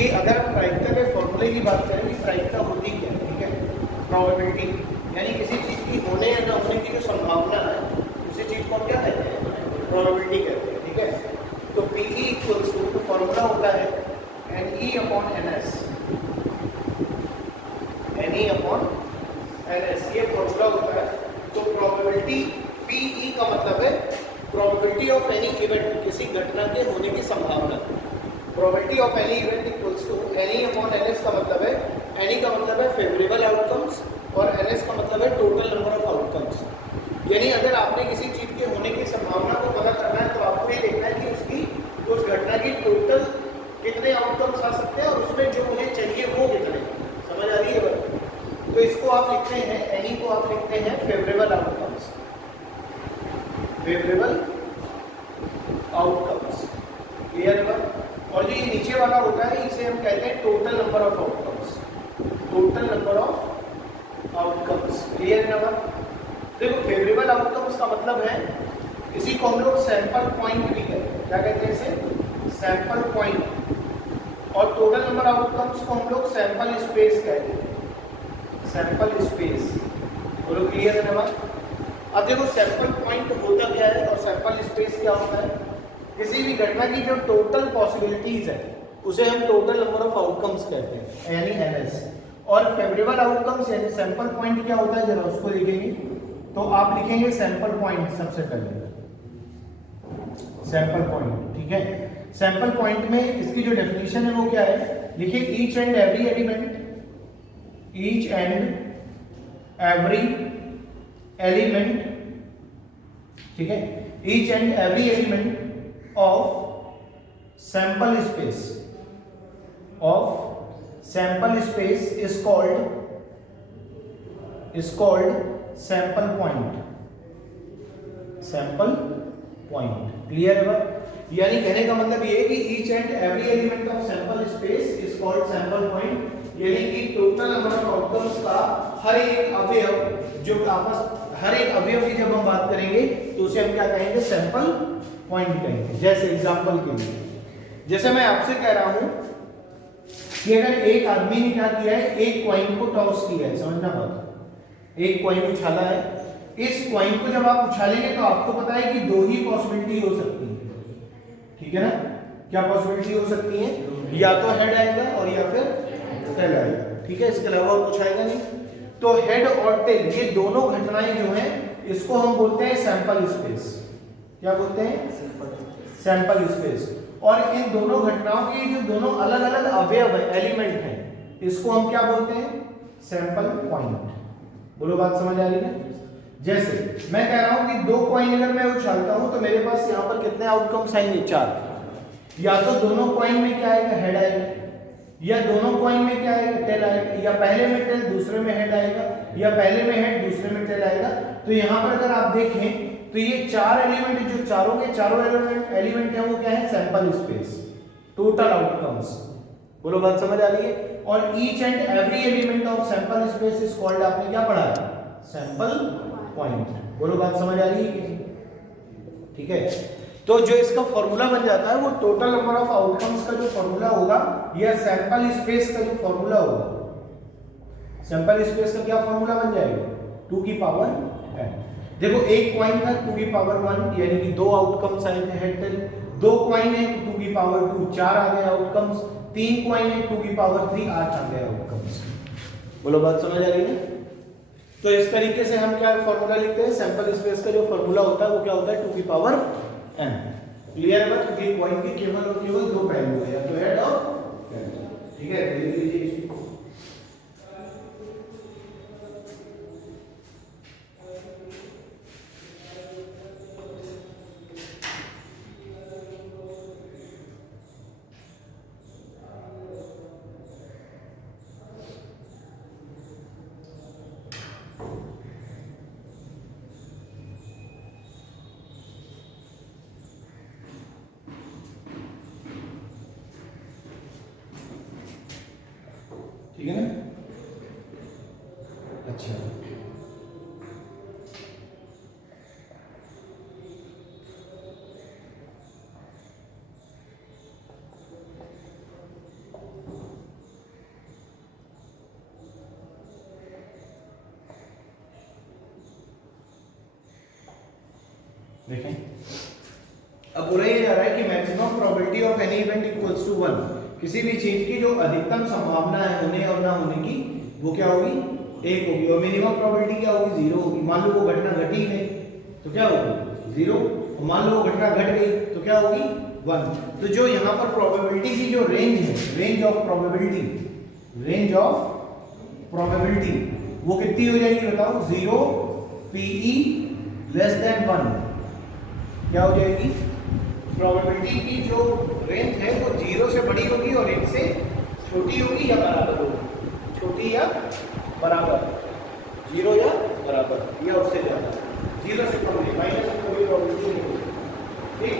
कि अगर हम प्रायिकता के फॉर्मूले की बात करें कि प्रायिकता होती क्या है, ठीक है, प्रोबेबिलिटी यानी किसी चीज़ की होने या न होने की जो संभावना है उसी चीज़ को हम क्या कहते हैं, प्रोबेबिलिटी कहते हैं, ठीक है। तो PE इक्वल्स टू फॉर्मूला होता है NE upon NS, NE upon NS ये फॉर्मूला होता है। तो प्रोबेबिलिटी PE का मतलब है प्रोबेबिलिटी ऑफ एनी इवेंट, किसी घटना के होने की संभावना। Probability of any event equals to NE upon NS का मतलब है, NE का मतलब है फेवरेबल आउटकम्स और NS का मतलब है टोटल नंबर ऑफ आउटकम्स। यानी अगर आपने किसी चीज़ के होने की संभावना को पता करना है तो आपको ये देखना है कि उसकी उस घटना की टोटल कितने आउटकम्स आ सकते हैं और उसमें जो मुझे चाहिए वो कितने। समझ आ रही है बात? तो इसको आप लिखते हैं, NE को आप लिखते हैं favourable outcomes, favourable outcomes. Clear है बात? और जो ये नीचे वाला होता है इसे हम कहते हैं total number of outcomes, total number of outcomes. Clear है बात? देखो फेवरेबल आउटकम्स का मतलब है, इसी को हम लोग सैंपल पॉइंट भी कहते हैं। क्या कहते हैं इसे? Sample point. और टोटल नंबर आउटकम्स को हम लोग सैंपल स्पेस कहते हैं, सैंपल स्पेस। बोलो क्लियर है बात? अब देखो सैंपल पॉइंट होता क्या है और सैंपल स्पेस क्या होता है? किसी भी घटना की जो टोटल पॉसिबिलिटीज है उसे हम टोटल नंबर ऑफ आउटकम्स कहते हैं, यानी NS। और फेवरेबल आउटकम्स यानी सैंपल पॉइंट क्या होता है, जरा उसको देखेंगे तो आप लिखेंगे सैंपल पॉइंट सबसे पहले, सैंपल पॉइंट, ठीक है। सैंपल पॉइंट में इसकी जो डेफिनेशन है वो क्या है, लिखिए each and every element, each and every element, ठीक है, each and every element of sample space, of sample space is called sample point, sample point। Clear है बात? यानी कहने का मतलब ये है कि each and every element of sample space is called sample point, यानी कि टोटल नंबर ऑफ आउटकम्स का हर एक अवयव जो हर एक अवयव की जब हम बात करेंगे तो उसे हम क्या कहेंगे, सैंपल पॉइंट कहेंगे। जैसे एग्जांपल के लिए, जैसे मैं आपसे कह रहा हूं कि अगर एक आदमी ने क्या किया है, एक कॉइन को टॉस किया है, समझना बात, एक कॉइन उछाला है। इस कॉइन को जब आप उछालेंगे तो आपको पता है कि दो ही पॉसिबिलिटी हो सकती है, ठीक है ना? क्या पॉसिबिलिटी हो सकती है? या तो हेड आएगा और या फिर टेल आएगा, ठीक है, इसके अलावा और कुछ आएगा नहीं। तो हेड और टेल ये दोनों घटनाएं जो हैं इसको हम बोलते हैं सैंपल स्पेस। क्या बोलते हैं? Sample space. और इन दोनों घटनाओं की जो दोनों अलग अलग अवयव है, एलिमेंट हैं, इसको हम क्या बोलते हैं, सैंपल पॉइंट। बोलो बात समझ आ रही है? जैसे मैं कह रहा हूं कि दो कॉइन अगर मैं उछालता हूं तो मेरे पास यहां पर कितने आउटकम्स आएंगे, 4। या तो दोनों कॉइन में क्या आएगा, हेड आएगा, या दोनों कॉइन में क्या आएगा, टेल आएगा, या पहले में टेल दूसरे में हेड आएगा, या पहले में हेड दूसरे में टेल आएगा। तो यहां पर अगर आप देखें तो ये 4 एलिमेंट, जो चारों के चारों एलिमेंट है वो क्या है, सैंपल स्पेस, टोटल आउटकम्स। बोलो बात समझ आ रही है? और each and every element of sample space is called, आपने क्या पढ़ा है, सैंपल पॉइंट। बोलो बात समझ आ रही है? ठीक है। तो जो इसका फॉर्मूला बन जाता है वो टोटल नंबर ऑफ आउटकम्स का जो फॉर्मूला होगा या सैंपल स्पेस का जो फॉर्मूला होगा, सैंपल स्पेस का क्या फॉर्मूला बन जाएगा, 2 की पावर n। देखो एक कॉइन था 2 की पावर 1, यानी कि 2 आउटकम्स आए थे हेड टेल। 2 कॉइन है 2 की पावर 2, 4 आ गए आउटकम्स। 3 कॉइन है 2 की पावर 3, 8 आ गए आउटकम्स। बोलो बात समझ आ रही है? तो इस तरीके से हम क्या फॉर्मूला लिखते हैं, सैंपल स्पेस का जो फॉर्मूला होता है वो क्या होता है, 2 की पावर n। क्लियर है बात? क्योंकि कॉइन के केवल और केवल 2 पहलू है, या तो हेड और टेल, ठीक है। लिख लीजिए इसको। ठीक है ना? अच्छा, देखें, अब बोला ये जा रहा है कि maximum probability of any event equals to 1, किसी भी चीज की जो अधिकतम संभावना है होने और ना होने की वो क्या होगी, 1 होगी, और मिनिमम प्रोबेबिलिटी क्या होगी, 0 होगी। मान लो वो घटना घटी ही नहीं तो क्या होगी, 0, और मान लो वो घटना घट गई तो क्या होगी, 1। तो जो यहाँ पर प्रोबेबिलिटी की जो रेंज है, रेंज ऑफ प्रोबेबिलिटी वो कितनी हो जाएगी बताओ, 0 PE लेस देन 1, क्या हो जाएगी, प्रोबेबिलिटी की जो रेंज है वो 0 से बड़ी होगी और 1 से छोटी होगी या बराबर होगी, छोटी या बराबर, 0 या बराबर या उससे ज्यादा, 0 से कम नहीं, माइनस में कोई प्रोबेबिलिटी नहीं होगी, ठीक।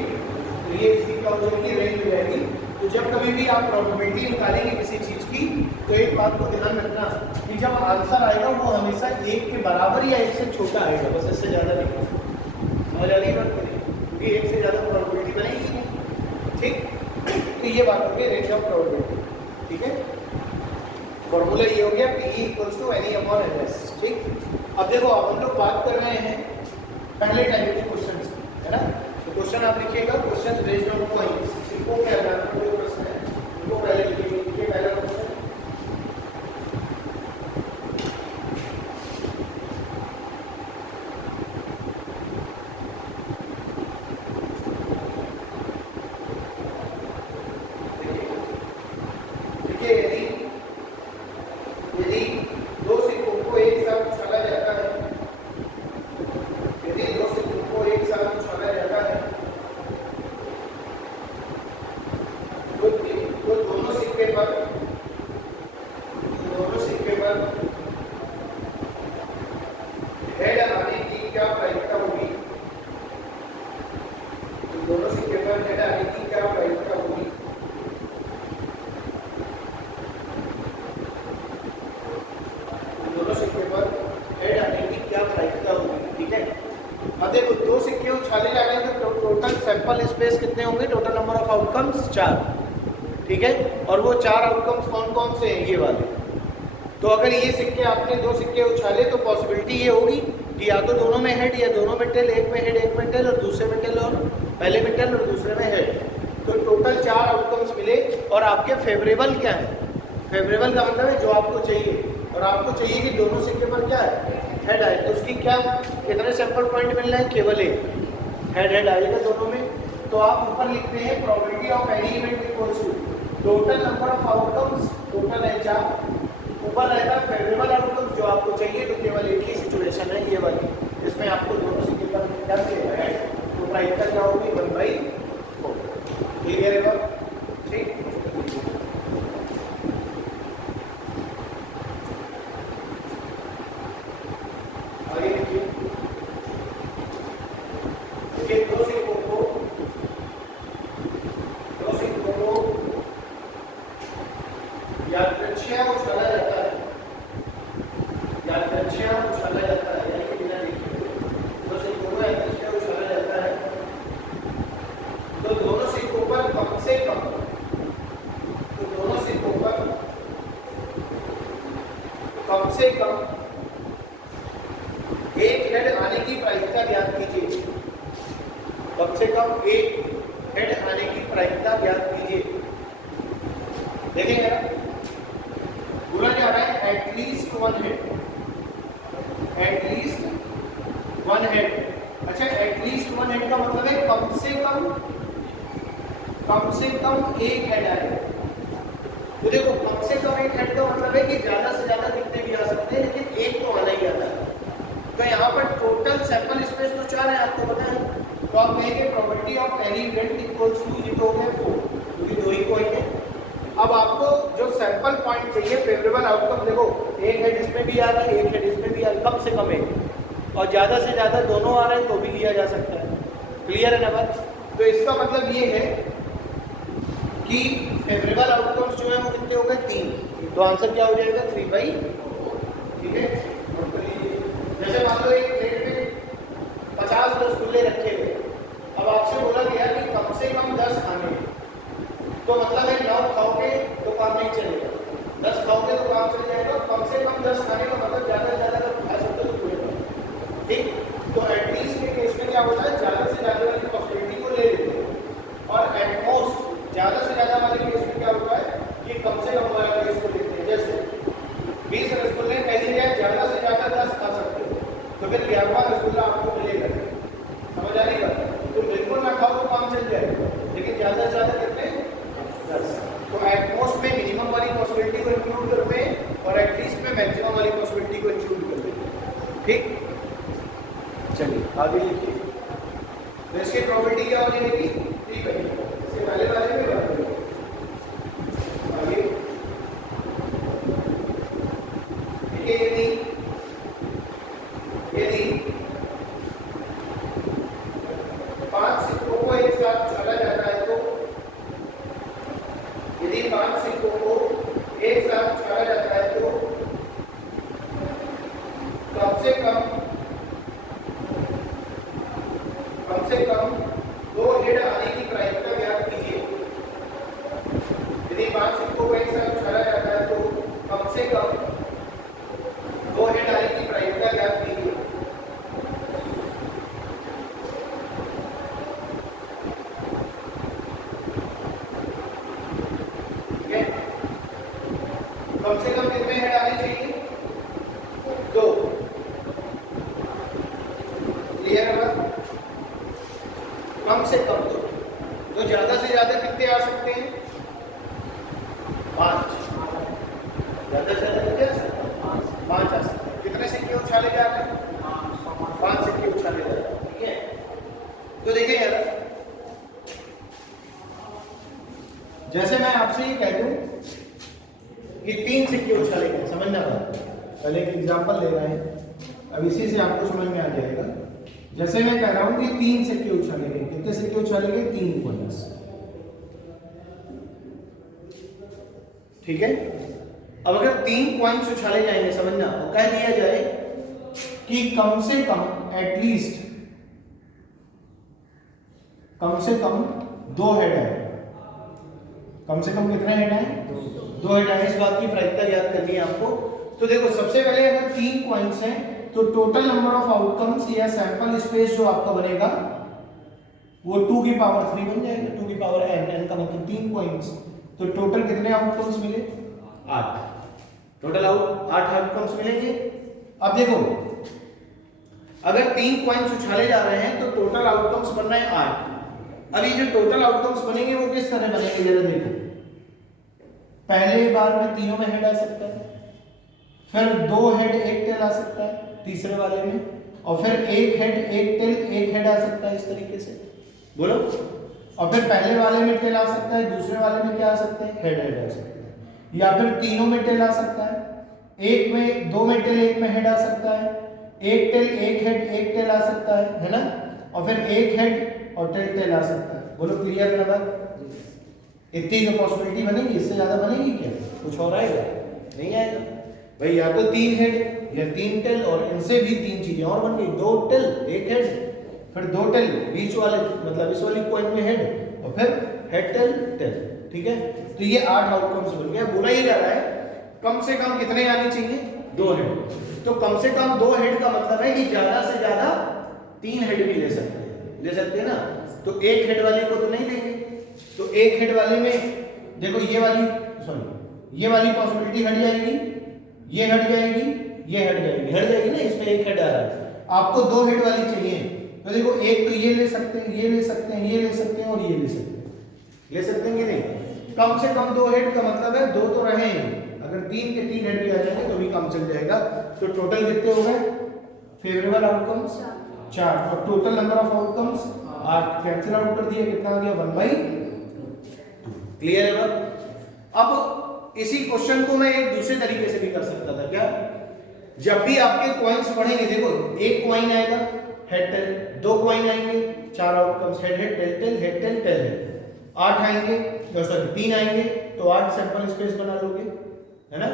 तो ये इसकी क्या हो जाएगी, रेंज हो जाएगी। तो जब कभी भी आप प्रोबेबिलिटी निकालेंगे किसी चीज की तो एक बात को ध्यान रखना कि जब आंसर आएगा वो हमेशा 1 के बराबर या 1 से छोटा आएगा, बस इससे ज्यादा नहीं। समझ आ रही बात करिए, क्योंकि 1 से ज्यादा प्रोबेबिलिटी बनेगी नहीं, ठीक। तो ये बात होगी रेंज ऑफ प्रोबेबिलिटी, ठीक है। फॉर्मूला ये हो गया PE equals to NE upon NS, ठीक। अब देखो, अब हम लोग बात कर रहे हैं पहले टाइप के क्वेश्चंस, है ना। तो क्वेश्चन आप लिखिएगा, क्वेश्चन बेस्ड ऑन पॉइंट्स, इनको क्या जानते हो, जो प्रश्न है उनको पहले लिखिए। पहला क्वेश्चन, यदि दो सिक्कों को एक साथ उछाला जाता है, यदि दो सिक्कों को एक साथ उछाला जाता है तो दोनों सिक्के पर हेड आने की क्या प्रायिकता होगी, दोनों सिक्के पर हेड आने की क्या प्रायिकता होगी, दोनों सिक्के पर हेड आने की क्या प्रायिकता होगी, ठीक है। अब देखो, दो सिक्के उछाले जा रहे हैं तो टोटल सैंपल स्पेस कितने होंगे, टोटल नंबर ऑफ आउटकम्स 4, ठीक है। और वो 4 आउटकम्स कौन कौन से हैं, ये वाले। तो अगर ये सिक्के, आपने 2 सिक्के उछाले तो पॉसिबिलिटी ये होगी कि या तो दोनों में हेड या दोनों में टेल, एक में हेड एक में टेल, और दूसरे में टेल और पहले में टेल और दूसरे में हेड। तो टोटल 4 आउटकम्स मिले, और आपके फेवरेबल क्या है, फेवरेबल का मतलब है जो आपको चाहिए, और आपको चाहिए कि दोनों सिक्के पर क्या है, हेड आए। तो उसकी क्या, कितने सैंपल पॉइंट मिल रहे हैं, केवल एक, हेड आएगा दोनों में। तो आप ऊपर लिखते हैं probability of any event equals to total number of outcomes, total है 4, ऊपर रहता है फेवरेबल आउटकम्स जो आपको चाहिए, तो केवल एक ही सिचुएशन है ये वाली, जिसमें आपको दोनों सिक्के पर क्या चाहिए, हेड। तो प्रायिकता क्या होगी, 1/4, क्लियर है बात, ठीक। आगे देखिए, दो सिक्कों को यादृच्छिक उछाला जाता है, यानी कि बिना देखे दो सिक्कों को यादृच्छिक उछाला जाता है, तो दोनों सिक्कों पर कम से कम एक हेड आने की प्रायिकता ज्ञात कीजिए, कम से कम एक हेड आने की प्रायिकता ज्ञात कीजिए। देखेंगे बोला जा रहा है एटलीस्ट वन हेड, अच्छा एटलीस्ट वन हेड का मतलब है कम से कम एक हेड आए। तो देखो, कम से कम एक हेड का मतलब है कि ज्यादा से ज्यादा कितने भी आ सकते हैं, लेकिन एक तो आना ही आता है। तो यहाँ पर टोटल सैंपल स्पेस तो 4 है, आपको पता है। तो आप कहेंगे probability of any event equals to, ये तो हो गया 4, क्योंकि 2 ही पॉइंट है। अब आपको जो सैंपल पॉइंट चाहिए, फेवरेबल आउटकम, देखो एक हेड इसमें भी आ रहा है, एक हेड इसमें भी आ रहा है, कम से कम एक, और ज़्यादा से ज़्यादा दोनों आ रहे हैं तो भी लिया जा सकता है, क्लियर है ना बात। तो इसका मतलब ये है कि फेवरेबल आउटकम्स जो है वो कितने हो गए, 3। तो आंसर क्या हो जाएगा, 3/4, ठीक है। जैसे मान लो एक प्लेट में 50 रसगुल्ले रखे गए, अब आपसे बोला गया कि कम से कम 10 खाने, तो मतलब है 9 खाओगे तो काम नहीं चलेगा, 10 खाओगे तो काम चल जाएगा, कम से कम 10 खाने का मतलब ज़्यादा से ज़्यादा अगर खा सकते हो तो पूरे, ठीक। तो एटलीस्ट के केस में क्या होता है, ज़्यादा से यदि 5 सिक्कों को एक साथ उछाला जाता है तो कम से कम 2 हेड आने की प्रायिकता ज्ञात कीजिए। यदि 5 सिक्कों को एक साथ उछाला जाता है तो कम से कम 2 हेड आने की प्रायिकता ज्ञात कीजिए। ठीक है, कम से कम कितने हेड आने चाहिए? 2। क्लियर है बात? कम से कम 2, तो ज्यादा से ज्यादा कितने आ सकते हैं? 5। ज्यादा से ज्यादा कितने आ सकते हैं? 5 आ सकते हैं। कितने सिक्के उछाले जा रहे हैं? 5 सिक्के उछाले जा रहे हैं। ठीक है, तो देखिए यार, जैसे मैं आपसे ये कह दूं कि 3 सिक्के उछाले गए, समझना बात। पहले एक एग्जांपल ले रहे हैं, अब इसी से आपको समझ में आ जाएगा। जैसे मैं कह रहा हूं कि 3 सिक्के उछाले गए, कितने सिक्के उछाले गए? 3 कॉइन्स। ठीक है, अब अगर 3 कॉइन्स उछाले जाएंगे, समझना, तो कह दिया जाए कि कम से कम एटलीस्ट कम से कम 2 हेड है। कम से कम कितने हेड हैं? 2 हेड है। इस बात की प्रायिकता ज्ञात करनी है आपको। तो देखो, सबसे पहले अगर 3 कॉइन्स हैं तो टोटल नंबर ऑफ आउटकम्स या सैंपल स्पेस जो आपका बनेगा वो 2 की पावर 3 बन जाएगा। 2 की पावर n का मतलब 3 कॉइन्स। तो टोटल कितने आउटकम्स मिले? 8। टोटल 8 आउटकम्स मिलेंगे। अब देखो, अगर 3 कॉइन्स उछाले जा रहे हैं तो टोटल आउटकम्स बन रहे हैं 8। अब ये जो टोटल आउटकम्स बनेंगे वो किस तरह बनेंगे जरा देखो। पहले बार में तीनों में हेड आ सकता है, फिर 2 हेड 1 टेल आ सकता है तीसरे वाले में, और फिर 1 हेड 1 टेल 1 हेड आ सकता है, इस तरीके से बोलो। और फिर पहले वाले में टेल आ सकता है, दूसरे वाले में क्या आ सकता है? हेड आ सकता है। या फिर तीनों में टेल आ सकता है, 1 में 2 में टेल 1 में हेड आ सकता है, 1 टेल 1 हेड 1 टेल आ सकता है ना, और फिर 1 हेड और टेल आ सकता है। बोलो, क्लियर है बात? इतनी तो पॉसिबिलिटी बनेगी, इससे ज्यादा बनेगी क्या? कुछ और आएगा? नहीं आएगा भाई। या तो 3 हेड या 3 टेल, और इनसे भी 3 चीजें और बन गई। 2 टेल 1 हेड, फिर 2 टेल बीच वाले मतलब इस वाली कॉइन में हेड, और फिर हेड टेल टेल। ठीक है, तो ये 8 आउटकम्स बन गया। बोला ही जा रहा है कम से कम कितने आने चाहिए? 2 हेड। तो कम से कम 2 हेड का मतलब है कि ज्यादा से ज्यादा 3 हेड भी ले सकते हैं ना। तो 1 हेड वाले को तो नहीं लेंगे, तो 1 हेड वाले में देखो ये वाली पॉसिबिलिटी हट जाएगी, ये हट जाएगी, ये हट जाएगी ना, इसमें 1 हेड आ रहा है। आपको 2 हेड वाली चाहिए, तो देखो एक तो ये ले सकते हैं, ये ले सकते हैं, ये ले सकते हैं, और ये ले सकते हैं कि नहीं? कम से कम 2 हेड का मतलब है 2 तो रहे हैं। अगर 3 के 3 हेड भी आ जाएंगे तो भी काम चल जाएगा। तो टोटल कितने हो गए फेवरेबल आउटकम्स? 4। और total number of outcomes 8। Cancel out कर दिया, कितना आ गया? 1/2। क्लियर है बात? अब इसी क्वेश्चन को मैं एक दूसरे तरीके से भी कर सकता था। क्या? जब भी आपके कॉइन्स बढ़ेंगे, देखो 1 कॉइन आएगा हेड टेल, 2 कॉइन आएंगे 4 outcomes head head tail tail head tail tail head, 8 आएंगे, सॉरी 3 आएंगे तो 8 सैंपल स्पेस बना लोगे, है ना।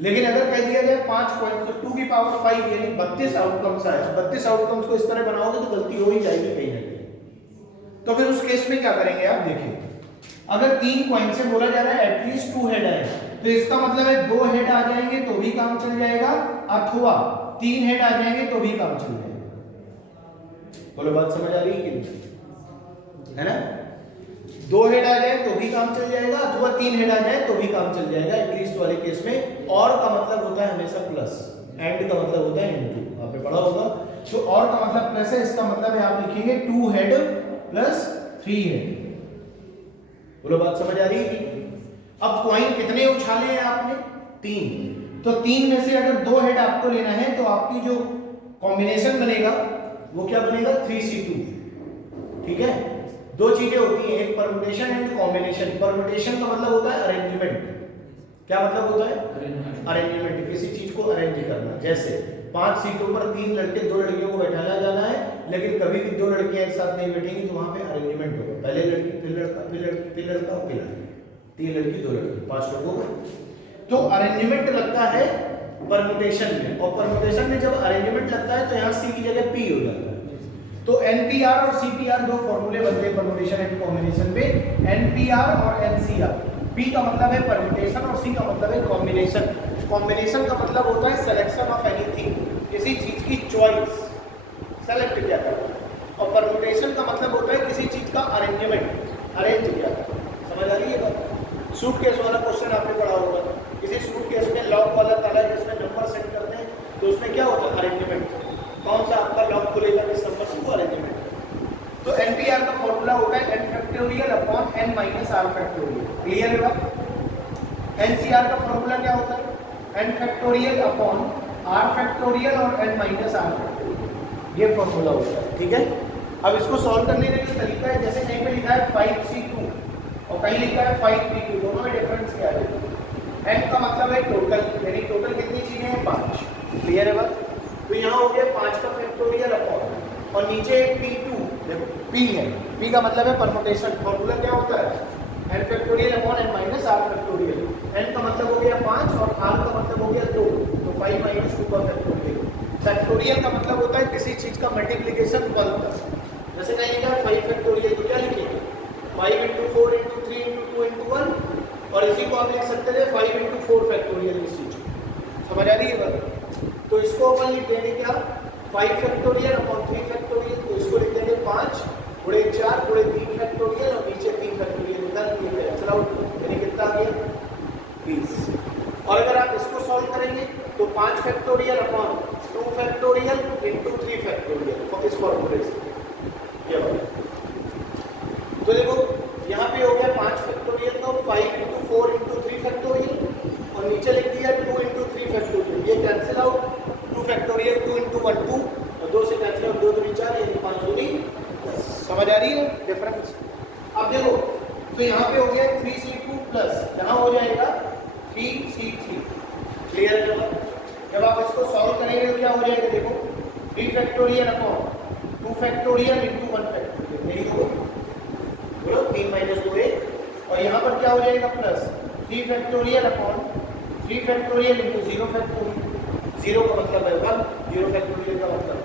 लेकिन अगर कह दिया जाए 5 कॉइन तो 2 की पावर 5 यानी 32 आउटकम्स आए। 32 आउटकम्स को इस तरह बनाओगे तो गलती हो ही जाएगी कहीं ना कहीं। तो फिर उस केस में क्या करेंगे आप? देखिए, अगर 3 कॉइन से बोला जा रहा है एटलीस्ट 2 हेड आए, तो इसका मतलब है 2 हेड आ जाएंगे तो भी काम चल जाएगा, अथवा 3 हेड आ जाएंगे तो भी काम चल जाएगा। बोलो, बात समझ आ रही है कि नहीं? है ना। 2 हेड आ जाए तो भी काम चल जाएगा, अथवा 3 हेड आ जाए तो भी काम चल जाएगा एटलीस्ट वाले केस में। और का मतलब होता है हमेशा प्लस, एंड का मतलब होता है इनटू। आपने पढ़ा होगा। तो और का मतलब प्लस है, इसका मतलब है आप लिखेंगे 2 हेड प्लस 3 हेड। बोलो, बात समझ आ रही है? अब कॉइन कितने उछाले हैं आपने? 3। तो 3 में से अगर 2 हेड आपको लेना है तो आपकी जो कॉम्बिनेशन बनेगा वो क्या बनेगा? 3C2। ठीक है, 2 चीजें होती हैं, एक परम्यूटेशन एंड कॉम्बिनेशन। परम्यूटेशन का मतलब होता है अरेंजमेंट। क्या मतलब होता है? अरेंजमेंट, किसी चीज को अरेंज करना। जैसे 5 सीटों पर 3 लड़के 2 लड़कियों को बैठाया जाना है, लेकिन कभी भी 2 लड़कियां एक साथ नहीं बैठेंगी, तो वहां पे अरेंजमेंट होगा। पहले लड़की, फिर लड़का, फिर लड़की, फिर लड़का, फिर लड़की। 3 लड़की 2 लड़के 5 लोगों को। तो अरेंजमेंट लगता है परमुटेशन में, और परमुटेशन में जब अरेंजमेंट लगता है तो यहाँ सी की जगह पी हो जाता है। तो एनपीआर और सीपीआर दो फॉर्मूले बनते हैं परमुटेशन एंड कॉम्बिनेशन में, एनपीआर और एनसीआर। पी का मतलब है परमुटेशन और सी का मतलब है कॉम्बिनेशन। कॉम्बिनेशन का मतलब होता है सिलेक्शन ऑफ एनीथिंग, किसी चीज की चॉइस सेलेक्ट किया करना, और परमुटेशन का मतलब होता है किसी चीज का अरेंजमेंट, अरेंज किया करना। समझ आ रही है बात? सूटकेस वाला क्वेश्चन आपने पढ़ा होगा, किसी सूटकेस में लॉक वाला ताला जिसमें नंबर सेट करते हैं तो उसमें क्या होता है अरेंजमेंट, कौन सा आपका लॉक खुलेगा किस नंबर से, वो अरेंजमेंट। तो एनपीआर का फॉर्मूला होता है n factorial upon n minus r factorial. Clear है बात? एनसीआर का फॉर्मूला क्या होता है, n factorial upon r factorial और n माइनस r फैक्टोरियल, ये फॉर्मूला होता है। ठीक है, अब इसको सॉल्व करने का जो तरीका है, जैसे कहीं पे लिखा है 5c2 और कहीं लिखा है 5p2, दोनों में डिफरेंस क्या है? n का मतलब है टोटल, यानी टोटल कितनी चीजें हैं 5। क्लियर है बात? तो यहाँ हो गया 5 का फैक्टोरियल अपॉन, और नीचे p2, देखो p है, p का मतलब है परमुटेशन। फॉर्मूला क्या होता है n factorial upon n minus r factorial. n का मतलब हो गया 5 और r का मतलब हो गया 2, तो 5 माइनस 2 का फैक्टोरियल। फैक्टोरियल का मतलब होता है किसी चीज का मल्टीप्लिकेशन 1 तक। जैसे कहीं लिखा है 5 फैक्टोरियल तो क्या लिखेंगे 5 × 4 × 3 × 2 × 1, और इसी को आप लिख सकते थे 5 × 4 फैक्टोरियल। इस चीज समझ आ रही है बात? तो इसको अपन लिख देंगे क्या 5 फैक्टोरियल अपॉन 3 फैक्टोरियल, तो इसको लिख देंगे 5 गुणे 4 गुणे 3 फैक्टोरियल, और नीचे 3 फैक्टोरियल निकाल दिए, कैंसिल आउट, यानी कितना आ गया 20। और अगर आप इसको सॉल्व करेंगे तो 5 factorial upon 2 factorial into 3 factorial इस फॉर्मूले से ये होगा। तो देखो यहाँ पे हो गया 5 फैक्टोरियल का 5 × 4 × 3 फैक्टोरियल, और नीचे लिख दिया 2 × 3 फैक्टोरियल, ये कैंसिल आउट, 2 फैक्टोरियल 2 × 1 2, और 2 से कैंसिल आउट, 2 दूनी 4, यानी 5 दूनी 10। समझ आ रही है डिफरेंस? अब देखो तो यहाँ पे हो गया 3c2 प्लस, यहाँ हो जाएगा 3c3। क्लियर है? जब आप इसको सॉल्व करेंगे तो क्या हो जाएगा, देखो 3 factorial upon 2 factorial into 1 factorial, नहीं तो बोलो 3 माइनस 2 1, और यहाँ पर क्या हो जाएगा plus 3 factorial upon 3 factorial into 0 factorial. 0 का मतलब है 1, 0 फैक्टोरियल का मतलब,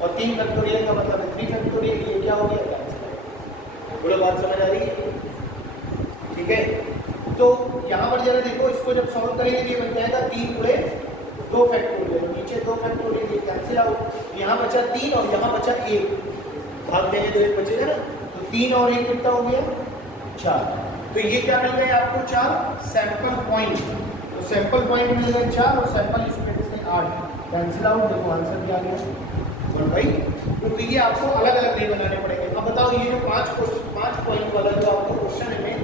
और 3 फैक्टोरियल का मतलब है 3 फैक्टोरियल। ये क्या हो गया बोलो, बात समझ आ रही है? ठीक है, तो यहाँ पर जरा देखो, इसको जब सॉल्व करेंगे ये बन जाएगा 3 गुणे 2 फैक्टोरियल, नीचे 2 फैक्टोरियल, ये कैंसिल आउट, यहाँ बचा 3 और यहाँ बचा 1, भाग देंगे तो 1 बचेगा ना, तो 3 और 1 कितना हो गया 4। तो ये क्या मिल गए आपको 4 सैंपल पॉइंट, तो सैंपल पॉइंट मिल गए 4 और सैंपल स्पेस में 8, कैंसिल आउट, देखो आंसर क्या आ गया बोल भाई। तो ये आपको अलग अलग नहीं बनाने पड़ेंगे। अब बताओ ये जो 5 पॉइंट वाला जो आपको क्वेश्चन है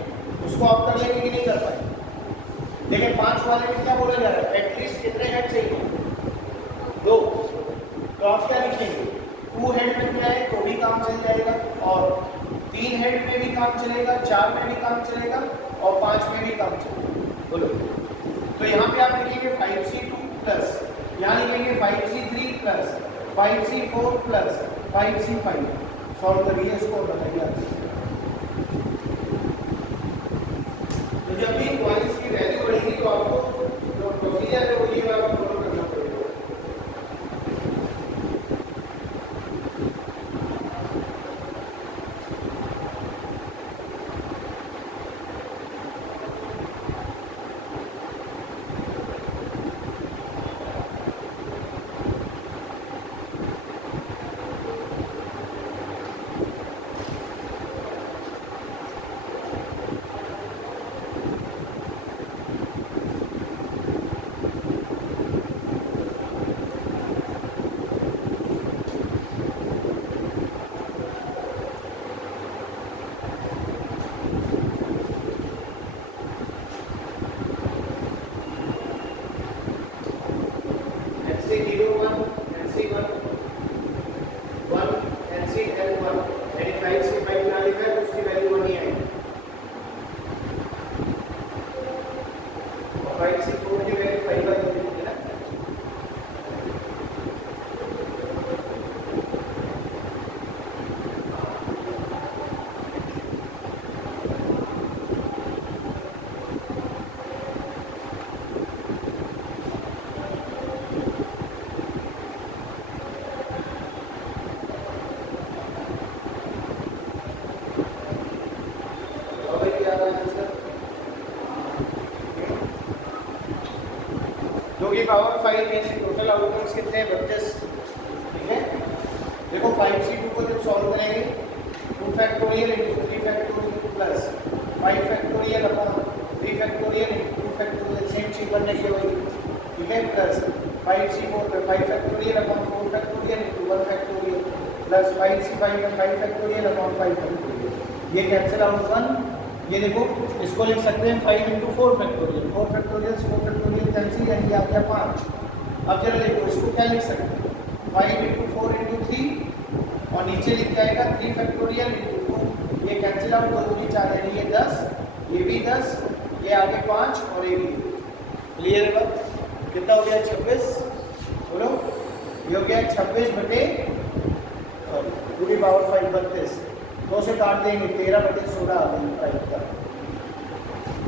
उसको आप कर लेंगे कि नहीं कर पाएंगे? देखिए 5 वाले में क्या बोला जा रहा है, एटलीस्ट कितने हेड चाहिए 2, तो आप क्या लिखेंगे 2 हेड में क्या है तो भी काम चल जाएगा, और 3 हेड में भी काम चलेगा, 4 में भी काम चलेगा, और 5 में भी काम चलेगा। बोलो, तो यहाँ पे आप लिखेंगे 5c2 प्लस, यहाँ लिखेंगे 5c3 plus 5c4 plus 5c5। Solve करिए इसको और बताइए। तो जब भी क्वालिस की वैल्यू बढ़ेगी तो आपको जो प्रोसीजर है वो ये वाला फॉलो करना पड़ेगा। की पावर 5 यानी टोटल आउटकम्स कितने हैं 32, ठीक है। देखो 5c2 को जब सॉल्व करेंगे 2 factorial into 3 factorial plus 5 factorial upon 3 factorial into 2 factorial, same चीज बन रही है वही, ठीक है, प्लस 5c4 पे 5 factorial upon 4 factorial into 1 factorial plus 5c5 में 5 फैक्टोरियल अपॉन 5 फैक्टोरियल, ये कैंसिल आउट 1। ये देखो इसको लिख सकते हैं 5 इंटू 4 फैक्टोरियल, 4 फैक्टोरियल कैंसिल, यानी ये आ गया 5। अब जरा देखो इसको क्या लिख सकते हैं 5 इंटू 4 इंटू 3 और नीचे लिख जाएगा 3 फैक्टोरियल इंटू 2, ये कैंसिल आउट 2 दूनी 4 यानी ये 10, ये भी 10, ये आगे 5 और ये भी। क्लियर है बात? कितना हो गया 26, बोलो ये हो गया 26 बटे टू की पावर 5 32, 2 से काट देंगे 13 बटे 16 आ गई प्राइम का,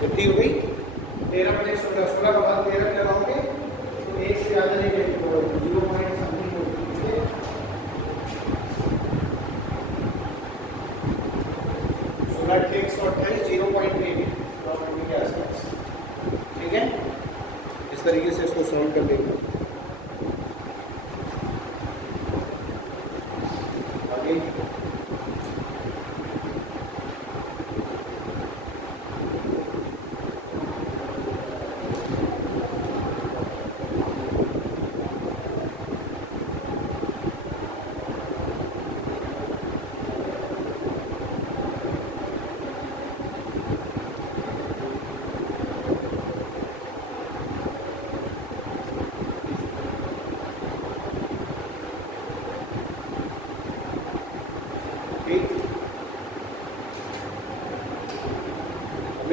कितनी हो गई 13 बटे 16, 16 का बाद 13 लगाओगे तो 1 से ज़्यादा नहीं लेंगे, 0 पॉइंट समथिंग होगी, ठीक है। 16 के 128 0.8 के आसपास, ठीक है। इस तरीके से इसको सॉल्व कर लेंगे। आगे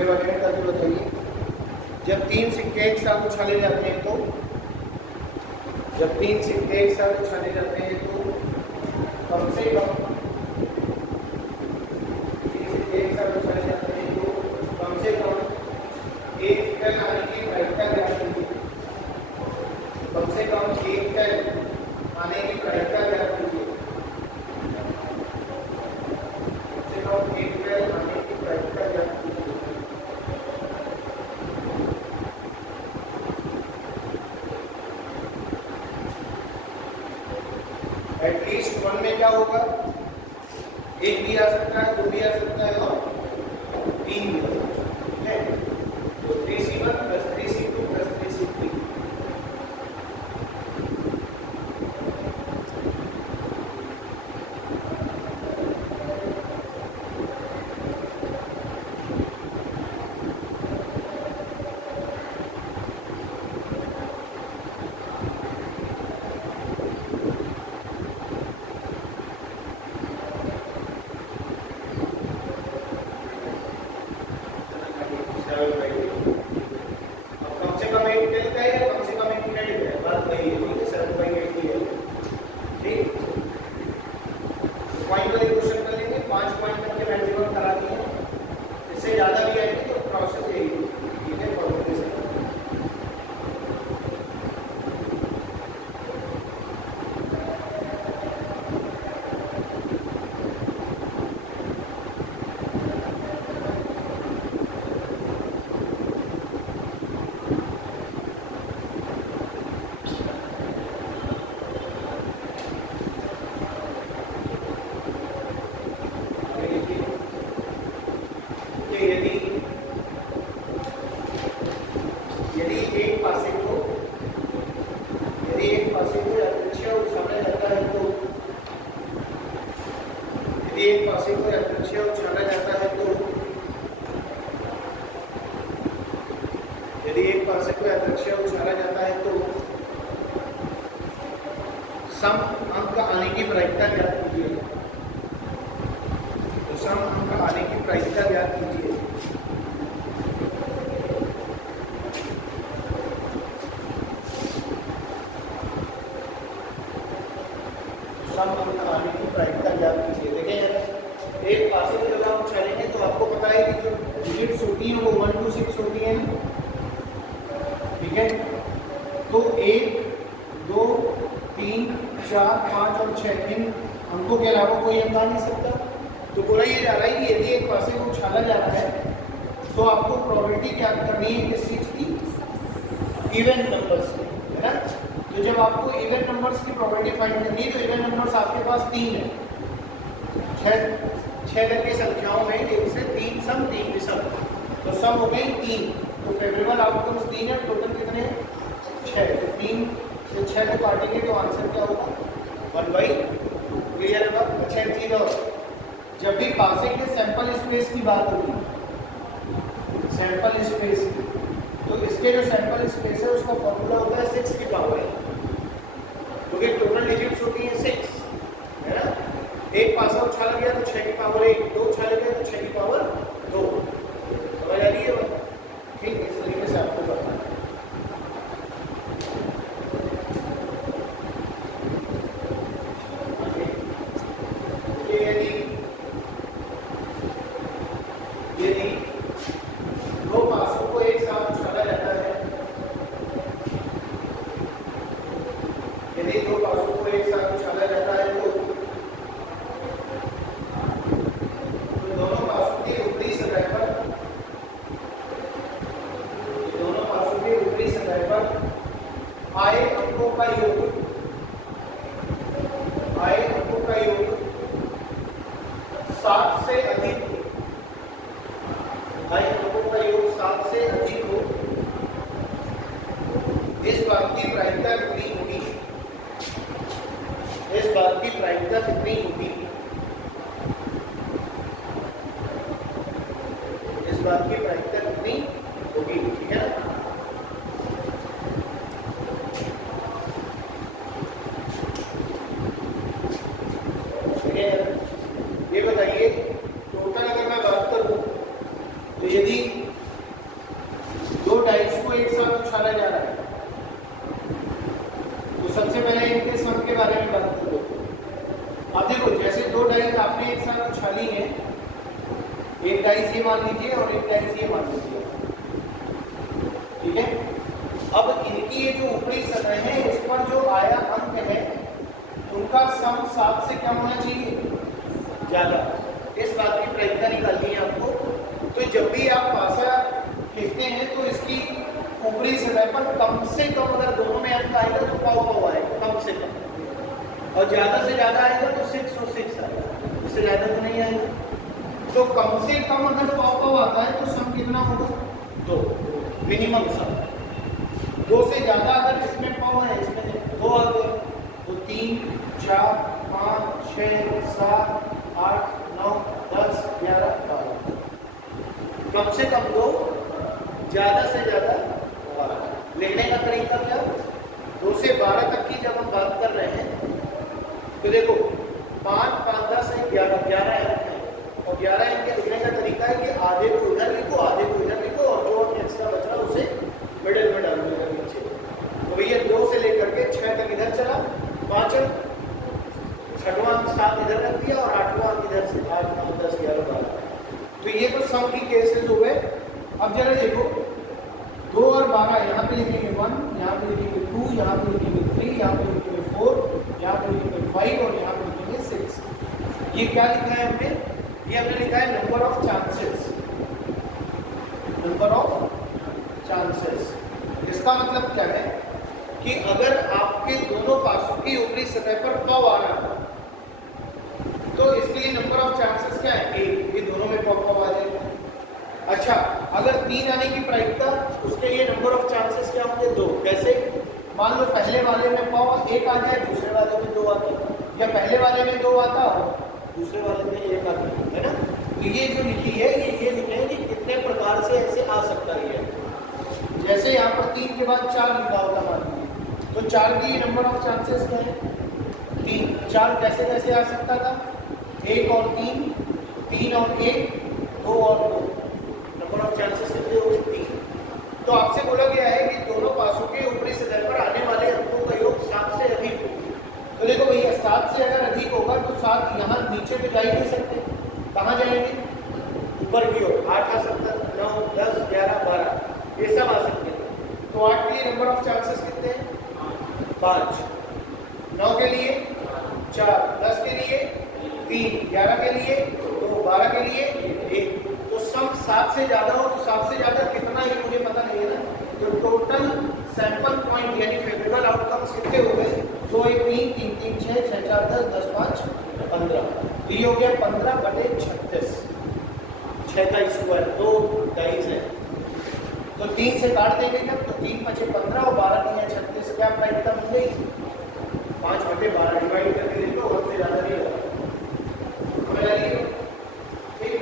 वगैरह का भी बताइए। जब 3 सिक्के एक साथ उछाले जाते हैं तो, जब 3 सिक्के एक साथ उछाले जाते हैं तो कम से कम 3 सिक्के एक साथ उछाले जाते हैं तो कम से कम एक टन आने की प्रायिकता ज्ञात कीजिए, कम से कम एक टन आने की प्रायिकता ज्ञात कीजिए, कम से कम एक टन आने की प्रायिकता ज्ञात कीजिए। एटलीस्ट 1 में क्या होगा, 1 भी आ सकता है, 2 भी आ सकता है और 3 भी आ सकता है, तो 3c1 plus 3c2 plus 3c3। एक पासे को यादृच्छिक उछाला जाता है तो, यदि एक पासे को यादृच्छिक उछाला जाता है तो सम अंक आने की प्रायिकता ज्ञात कीजिए, तो सम अंक आने की प्रायिकता ज्ञात कीजिए। सम अंक आने की प्रायिकता ज्ञात कीजिए। देखिए एक पासे को जब आप उछालेंगे तो आपको पता है कि जो डिजिट्स होती हैं वो 1 to 6 होती हैं, ठीक है। तो 1, 2, 3, 4, 5 और 6 इन अंकों के अलावा कोई अंक आ नहीं सकता। तो बोला ये जा रहा है कि यदि एक पासे को उछाला जा रहा है तो आपको प्रोबेबिलिटी क्या करनी है किस चीज़ की, इवन नंबर्स की। है ना। तो जब आपको इवन नंबर्स की प्रोबेबिलिटी फाइंड करनी है तो इवन नंबर्स आपके पास 3 है, 6 तक की संख्याओं में 1 से 3 सम 3 विषम, तो सम हो गई 3, तो फेवरेबल आउटकम्स 3 है, टोटल कितने 6, तो 3 से 6 को काटेंगे तो आंसर क्या होगा 1/2। क्लियर है बात। अच्छा एक चीज और, जब भी पासिंग के सैंपल स्पेस की बात होगी, सैंपल स्पेस की, तो इसके जो सैंपल स्पेस है उसका फॉर्मूला होता है 6 की पावर, क्योंकि टोटल डिजिट्स होती हैं 6, है ना। एक पासा उछाला गया तो 6 की पावर 1, 2 उछाला गया तो 6 की पावर 2, समझ आ रही है बात। ठीक, इस तरीके से आपको करना है। यदि दो पासों को एक साथ उछाला जाता है, यदि दो पासों को एक साथ उछाला जाता है तो दोनों पासों के ऊपरी सतह पर, दोनों पासों के ऊपरी सतह पर आए अंकों का योग, आए अंकों का योग 7 से अधिक, आए अंकों का योग 7 से अधिक हो, इस बात की प्रायिकता कितनी होगी, इस बात की प्रायिकता कितनी होगी, इस बात की प्रायिकता कितनी होगी, ठीक है ना। ये बताइए टोटल अगर मैं बात करूं तो यदि दो डाइस को एक साथ उछाला जा रहा है तो सबसे पहले इनके सम के बारे में बात करो। अब देखो जैसे दो डाइस आपने एक साथ उछाली है, एक डाइस ये मान लीजिए और एक डाइस ये मान लीजिए, ठीक है। अब इनकी ये जो ऊपरी सतह है इस पर जो आया अंक है उनका सम 7 से कम होना चाहिए, ज्यादा, इस बात की प्रायिकता निकालनी है आपको। तो जब भी आप पासा फेंकते हैं तो इसकी ऊपरी सतह पर कम से कम अगर दोनों में अंक आएगा तो पाव आएगा, कम से कम, और ज्यादा से ज्यादा आएगा तो 6 और 6 आएगा, इससे ज्यादा तो नहीं आएगा। तो कम से कम अगर पाव आता है तो सम कितना होगा 2, मिनिमम सम। 2 से ज्यादा अगर इसमें पाव है, इसमें 2 आ गए तो 3, 4, 5, 6, 7, 8, 9, 10, 11, 12, कम से कम 2, ज्यादा से ज्यादा 12। लिखने का तरीका क्या, 2 से 12 तक की जब हम बात कर रहे हैं तो देखो 5, 5, 10 है 11, 11 अंक है, और 11 अंक के लिखने का तरीका है कि आधे को इधर लिखो, आधे को इधर लिखो, और जो एक्स्ट्रा बच रहा उसे मिडिल में डालो इधर नीचे। तो भैया 2 से लेकर के 6 तक इधर चला, 5 अंक, 6वां अंक 7 इधर रख दिया और 8वां अंक इधर से 8, 9, 10, 11, 12। तो ये तो सम की केसेस हो गए। अब जरा देखो 2 और 12, यहाँ पे लिखेंगे 1, यहाँ पे लिखेंगे 2, यहाँ पे लिखेंगे 3, यहाँ पे लिखेंगे 4, यहाँ पे लिखेंगे 5 और यहाँ पे लिखेंगे 6। ये क्या लिखा है हमने, ये हमने लिखा है number of chances, number of chances. इसका मतलब क्या है कि अगर आपके दोनों पासों की ऊपरी सतह पर पाव आ रहा है तो इसके लिए नंबर ऑफ चांसेस क्या है 1, ये दोनों में पाव आ जाएगा। अच्छा, अगर 3 आने की प्रायिकता, उसके लिए नंबर ऑफ चांसेस क्या होंगे 2। कैसे, मान लो पहले वाले में पाव 1 आ जाए, दूसरे वाले में 2 आता, या पहले वाले में 2 आता दूसरे वाले में 1 आता, है ना। तो ये जो लिखी है ये लिखे हैं कि कितने प्रकार से ऐसे आ सकता है। जैसे यहाँ पर 3 के बाद 4 लिखा होता मान लीजिए, तो 4 की नंबर ऑफ चांसेस क्या है 3। 4 कैसे कैसे आ सकता था, 1 और 3, 3 और 1, 2 और 2, नंबर ऑफ चांसेस कितने हो गए 3। तो आपसे बोला गया है कि दोनों पासों के ऊपरी सतह पर आने वाले अंकों का योग 7 से अधिक हो। तो देखो भैया 7 से अगर अधिक होगा तो 7 यहाँ नीचे तो जा ही नहीं सकते, कहाँ जाएंगे ऊपर की ओर, 8 आ सकता, 9, 10, 11, 12 ये सब आ सकते हैं। तो 8 के लिए नंबर ऑफ चांसेस कितने हैं 5, 9 के लिए 4, 10 के लिए 3, 11 के लिए 2, 12 के लिए 1। तो सम 7 से ज्यादा हो तो 7 से ज्यादा कितना, ये मुझे पता नहीं है ना। तो टोटल सैंपल पॉइंट यानी फेवरेबल आउटकम्स कितने हो गए? 2 1 3 3 3 6 6 4 10 10 5 15। ये हो गया 15/36, 6 का स्क्वायर 2 डाइज है, तो 3 से काट देंगे जब, तो 3 5 15 और 12 नहीं है 36, क्या प्रायिकता बन गई? 5/12 डिवाइड करके लिख लो, और से ज़्यादा नहीं होगा। समझ आ रही है? ठीक है।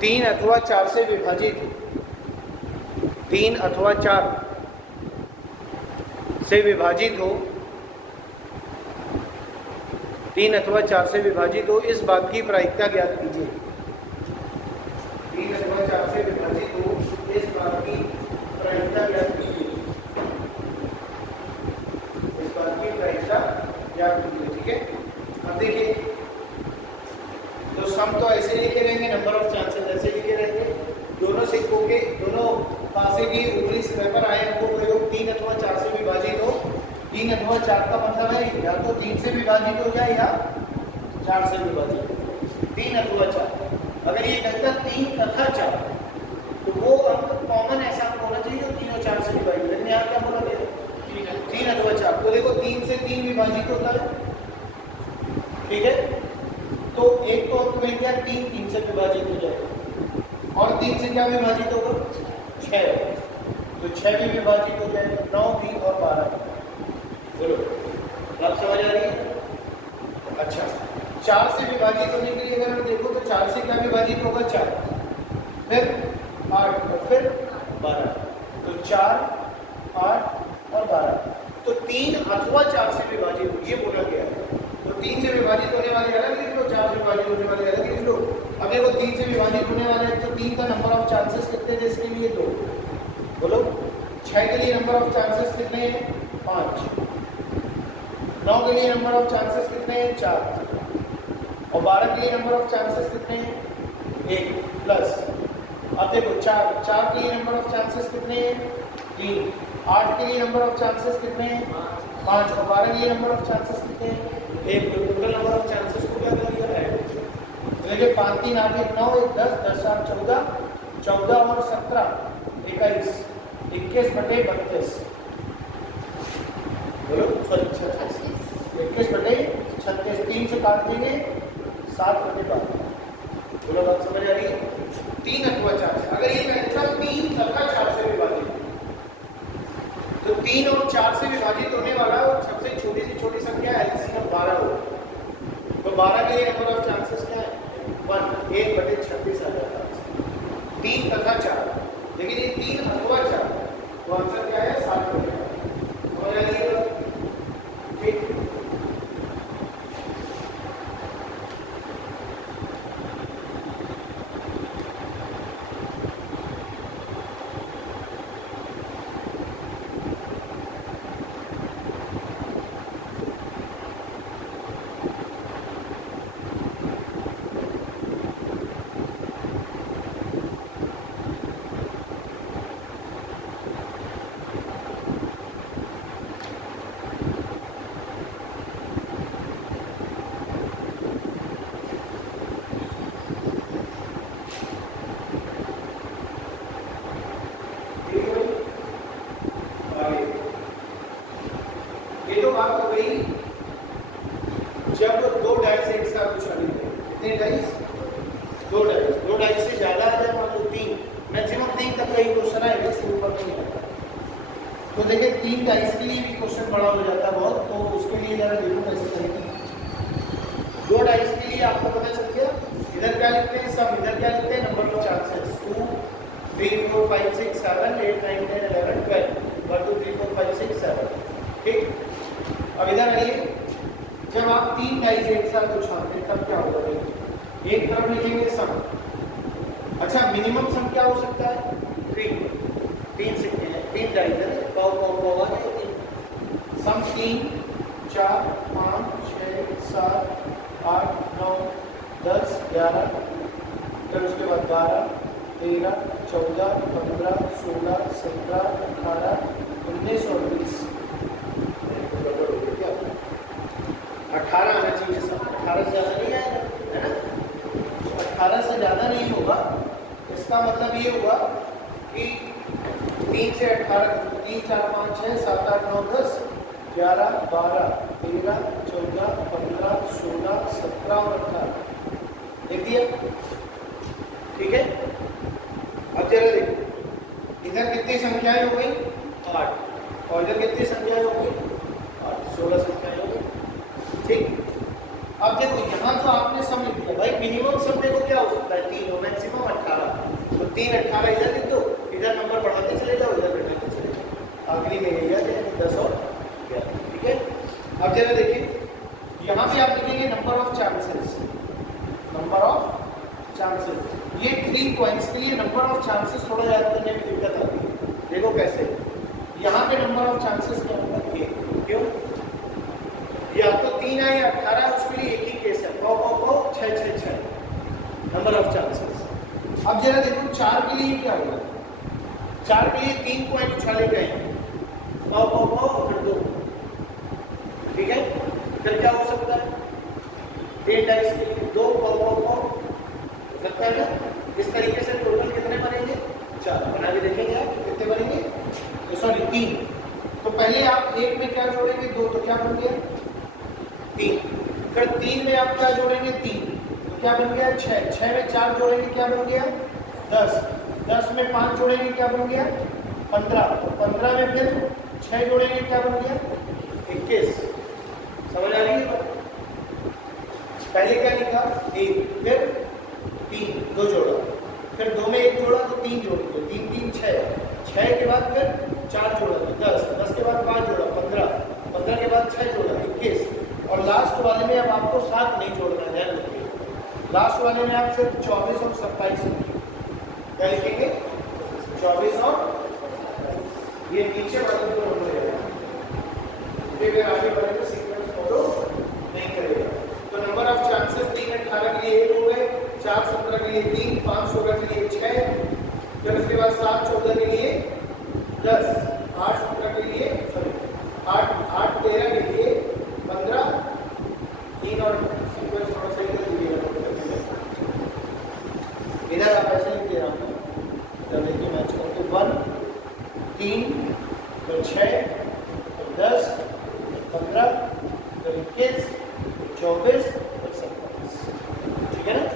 तीन अथवा 4 से विभाजित, 3 अथवा 4 से विभाजित हो, 3 अथवा 4 से विभाजित हो, इस बात की प्रायिकता ज्ञात कीजिए। 3 अथवा 4 से विभाजित हो, इस बात की प्रायिकता ज्ञात कीजिए, इस बात की प्रायिकता ज्ञात कीजिए। ठीक है, अब देखिए, तो सम तो ऐसे लिखे रहेंगे, नंबर ऑफ चांसेस ऐसे लिखे रहेंगे, दोनों सिक्कों के दोनों पासे की ऊपरी सतह पर आए अंकों का योग 3 अथवा 4 से विभाजित हो। 3 अथवा 4 का मतलब है या तो 3 से विभाजित हो जाए या 4 से विभाजित हो। 3 अथवा 4, अगर ये कहता 3 तथा 4 तो वो अंक कॉमन ऐसा अंक होना चाहिए जो 3 और 4 से विभाजित, लेकिन यहाँ क्या बोला गया? 3 अथवा 4, तो देखो 3 से 3 विभाजित होता है। ठीक है, तो एक तो अंक मिल गया 3, 3 से विभाजित हो जाएगा, और 3 से क्या विभाजित होगा? 6, तो 6 भी विभाजित हो जाएगा, 9 भी और 12 भी। बोलो, बात समझ आ रही है? अच्छा, 4 से विभाजित होने के लिए अगर हम देखो तो 4 से क्या विभाजित होगा? 4, फिर 8 और फिर 12, तो 4, 8 और 12, तो 3 अथवा 4 से विभाजित हो, ये बोला गया है। तो 3 से विभाजित होने वाले अलग लिख लो, 4 से विभाजित होने वाले अलग लिख लो। अब देखो 3 से विभाजित होने वाले हैं, तो 3 का नंबर ऑफ चांसेस कितने थे इसके लिए? 2। बोलो, 6 के लिए नंबर ऑफ चांसेस कितने हैं? 5। 9 के लिए नंबर ऑफ चांसेस कितने हैं? 4। और 12 के लिए नंबर ऑफ चांसेस कितने हैं? 1 प्लस। अब देखो 4 के लिए नंबर ऑफ चांसेस कितने हैं? 3। 8 के लिए नंबर ऑफ चांसेस कितने हैं? 5। और 12 के लिए नंबर ऑफ चांसेस कितने हैं? 1। तो टोटल नंबर ऑफ चांसेस को क्या कर लिया है? तो देखिए 5 3 8 1 9 1 10 10 8 14, 14 और 17 21, 21/32। बोलो, सॉरी 21/36, 3 से काट देंगे 7/12। बोलो, बात समझ आ रही है? 3 अथवा 4 से, अगर ये कहता 3 तथा 4 से विभाजित, तो 3 और 4 से विभाजित होने वाला और सबसे छोटी से छोटी संख्या एलसीएम 12 हो, तो 12 के लिए नंबर ऑफ चांसेस क्या है? 1, 1/36 आ जाता है। 3 तथा 4, लेकिन ये 3 अथवा 4, तो आंसर क्या है? 7/12। ठीक, तो बात हो गई जब दो डाइस एक साथ उछाली गई। कितने डाइस? दो डाइस से ज्यादा आ जाए, मान लो 3, मैक्सिमम 3 तक का ही क्वेश्चन आएगा, इससे ऊपर नहीं आएगा। तो देखिए 3 डाइस के लिए भी क्वेश्चन बड़ा हो जाता है बहुत, तो उसके लिए जरा देखो कैसे करेंगे। 2 डाइस के लिए आपको पता चल गया, इधर क्या लिखते हैं सब, इधर क्या लिखते हैं नंबर ऑफ चांसेस 2 3 4 5 6 7 8 9 10 11 12 1 2 3 4 5 6 7। ठीक, अब इधर आइए, जब आप 3 डाइस एक साथ उछालते हैं तब क्या होगा? एक तरफ लिखेंगे सम। अच्छा, मिनिमम सम क्या हो सकता है? 3 सिक्के हैं, 3 डाइस है, सम 3 4 5 6 7 8 9 10 11, फिर उसके बाद 12 13 14 15 16 17 18 19 और 20। 18 आना चाहिए सब, 18 से ज़्यादा नहीं आएगा, है ना? 18 से ज़्यादा नहीं होगा, इसका मतलब ये हुआ कि 3 से 18, 3 4 5 6 7 8 9 10 11 12 13 14 15 16 17 और 18, देख दिया? ठीक है, अब जरा देखो, इधर कितनी संख्याएं हो गई? 8, और इधर कितनी संख्याएं हो गई? 8, 16 संख्याएं हो गई। ठीक, अब देखो यहाँ तो आपने सम लिख दिया भाई, मिनिमम सम देखो क्या हो सकता है? 3 हो, मैक्सिमम 18, तो 3 18 इधर लिख दो, इधर नंबर बढ़ाते चले जाओ, इधर घटाते चले जाओ, आखिरी में ये 10 और 11। ठीक है, अब जरा देखिए, यहाँ भी आप लिखेंगे number of chances, number of chances. ये 3 पॉइंट्स के लिए नंबर ऑफ चांसेस थोड़ा याद करने में दिक्कत आती है। देखो कैसे, यहाँ पे नंबर ऑफ चांसेस क्या होगा? ये क्यों? या तो 3 है या 18, उसके लिए एक ही केस है, 6 6 6 नंबर ऑफ चांसेस। अब जरा देखो 4 के लिए क्या होगा? 4 के लिए 3 पॉइंट उछाले गए हैं, फिर 2। ठीक है, फिर क्या हो सकता है? 3 डाइस के लिए 2 हो सकता है ना? इस तरीके से टोटल कितने बनेंगे? 4 बना के देखेंगे आप कितने बनेंगे, तो सॉरी 3। तो पहले आप 1 में क्या जोड़ेंगे? 2, तो क्या बन गया? 3। फिर 3 में आप क्या जोड़ेंगे? 3, तो क्या बन गया? 6। 6 में 4 जोड़ेंगे क्या बन गया? 10। 10 में 5 जोड़ेंगे क्या बन गया? 15। तो 15 में फिर 6 जोड़ेंगे क्या बन गया? 21। समझ आ रही है बात? पहले क्या लिखा? 1, फिर 3, 2 जोड़ा, फिर 2 में 1 जोड़ा तो 3 जोड़ दो, 3 3 6, 6 के बाद फिर 4 जोड़ा तो 10, 10 के बाद 5 जोड़ा 15, 15 के बाद 6 जोड़ा 21, और लास्ट वाले में अब आपको 7 नहीं जोड़ना है, ध्यान रखिए। लास्ट वाले में आप सिर्फ 24 और 27 क्या लिखेंगे? 24 और ये नीचे वाले दो हो जाएगा, फिर आगे वाले को सीक्वेंस फॉलो नहीं करेगा। तो नंबर ऑफ चांसेस 3 18 के लिए 1 हो गए, 4 17 के लिए 3, 5 16 के लिए 6, फिर उसके बाद 7 14 के लिए 10, 8 17 के लिए 8 8 13 के लिए 15, 3 और सीक्वेंस थोड़ा सही कर दीजिएगा। इधर आप ऐसे लिख दे रहा हूँ, इधर देखिए मैच करके 1 3 फिर 6 फिर 10 फिर 15 फिर 21 24 फिर 27, ठीक है ना?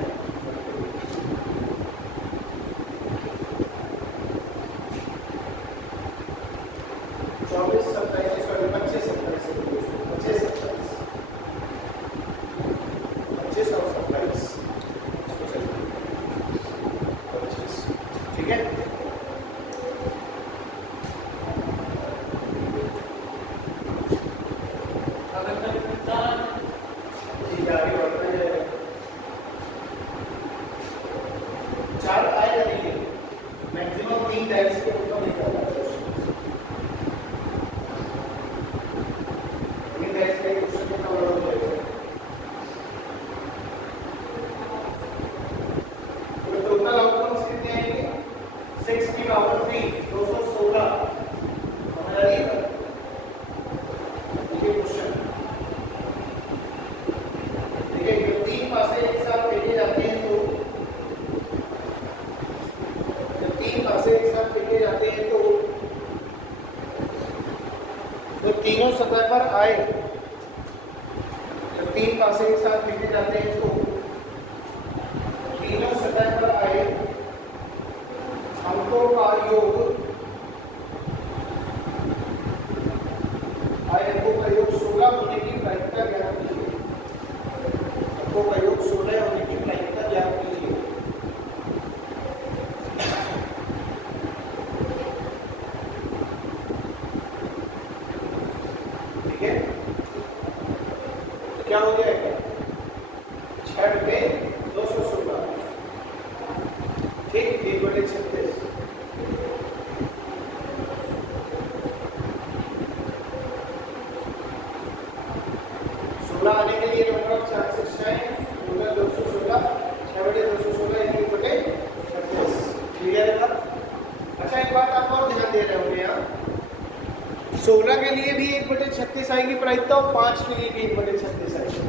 तीनों सतह पर आए, जब तीन पासे एक साथ लिखे जाते हैं तो तीनों सतह पर आए अंकों का योग, आए अंकों का योग 16 होने की प्रायिकता ज्ञात कीजिए। अंकों का योग 16 होने की प्रायिकता ज्ञात कीजिए। ठीक है, क्या हो जाएगा? 6 में 216, ठीक, 1/36। आने के लिए नंबर ऑफ चांसेस है टोटल 216, 6/216 1/36। क्लियर है बात? अच्छा, एक बात आप और ध्यान दे रहे होंगे यहाँ, 16 के लिए भी 1/36 आएगी प्रायिकता और 5 के लिए भी 1/36 आएगी।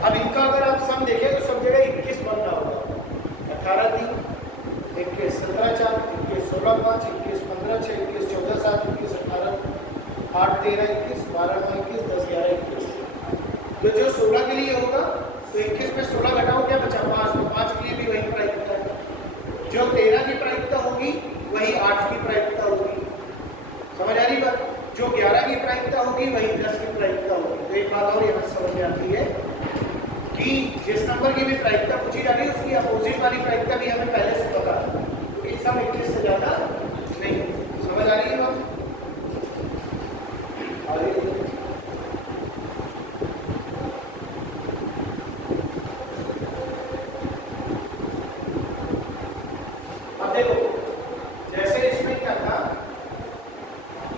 अब इनका अगर आप सम देखें तो सब जगह 21 बन रहा होगा। 18 3 21, 17 4 21, 16 5 21, 15 6 21, 14 7 21, 18 8 13 21, 12 9 21, 10 11 21। तो जो 16 के लिए होगा तो 21 में 16 घटाओ, क्या बचा? 5। तो 5 के लिए भी वही प्रायिकता है। जो 13 की प्रायिकता होगी वही 8 की प्रायिकता होगी। समझ आ रही बात? जो 11 की प्रायिकता होगी वही 10 की प्रायिकता होगी। तो एक बात और यहाँ समझ में आती है कि जिस नंबर की भी प्रायिकता पूछी जा रही है उसकी अपोजिट वाली प्रायिकता भी हमें पहले से पता है, क्योंकि सब 21 से ज़्यादा नहीं। समझ आ रही है बात? अब देखो, जैसे इसमें क्या था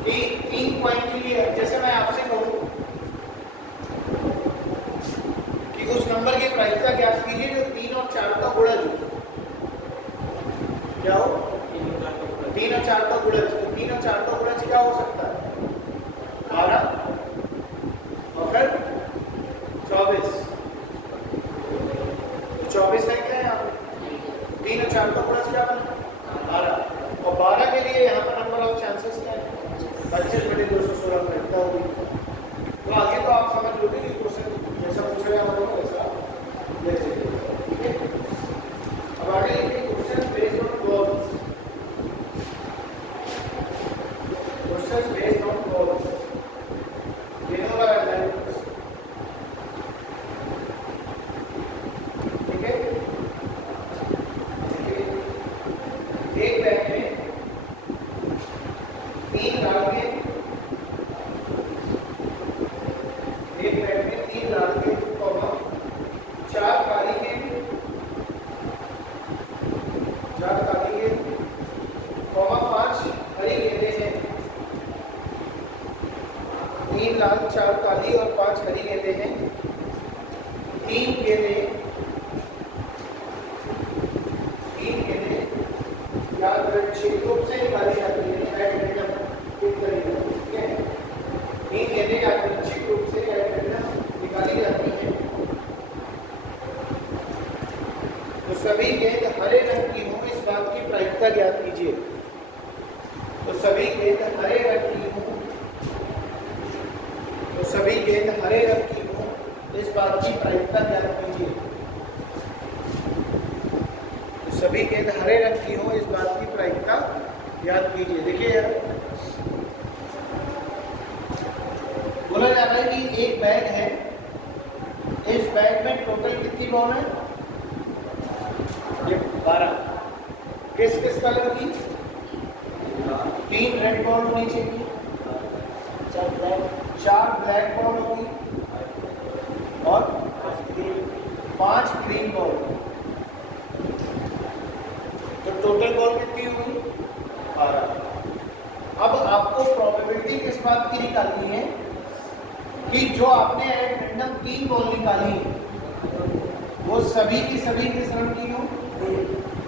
कि 3 पॉइंट के लिए, जैसे मैं आपसे कहूं कि उस नंबर की प्रायिकता ज्ञात कीजिए जो 3 और 4 का गुणज हो। क्या हो? 3 और 4 का गुणज। तो 3 और 4 का गुणज क्या हो सकता है? 12 और फिर 24। 24 है क्या यहाँ पे? 3 और 4 का गुणज क्या बना? 12। और 12 के लिए यहाँ पर नंबर ऑफ चांसेस क्या है? 25/216 प्रायिकता होगी। तो आगे तो आप समझ लोगे कि क्वेश्चन जैसा पूछा गया होगा वैसा ले लीजिए। ठीक है, अब आगे देखिए question based on clause. Question based on clause ये होगा लाइन। ठीक है, एक बैग में 3 लाल के, एक बैग में 3 लाल के, 4 काली के, 5 हरी गेंदे हैं। 3 लाल 4 काली और 5 हरी गेंदे हैं। 3 गेंदे यादृच्छिक रूप से निकाली जाती है। ठीक है, 3 गेंदें यादृच्छिक रूप से निकाली जाती हैं। तो सभी गेंद हरे रंग की हों, इस बात की प्रायिकता ज्ञात कीजिए। तो सभी गेंद हरे रंग की हों, तो सभी गेंद हरे रंग की हों, इस बात की प्रायिकता ज्ञात कीजिए। सभी गेंद हरे रंग की हो, इस बात की प्रायिकता याद कीजिए। देखिए यार, बोला जा रहा है कि एक बैग है, इस बैग में टोटल कितनी बॉल है? ये 12। किस किस कलर की? 3 रेड बॉल होनी चाहिए, 4 ब्लैक बॉल होगी और 5 ग्रीन बॉल। तो टोटल बॉल कितनी होगी? 12। अब आपको प्रोबेबिलिटी किस बात की निकालनी है कि जो आपने रैंडम 3 बॉल निकाली वो सभी की सभी किस रंग की हो?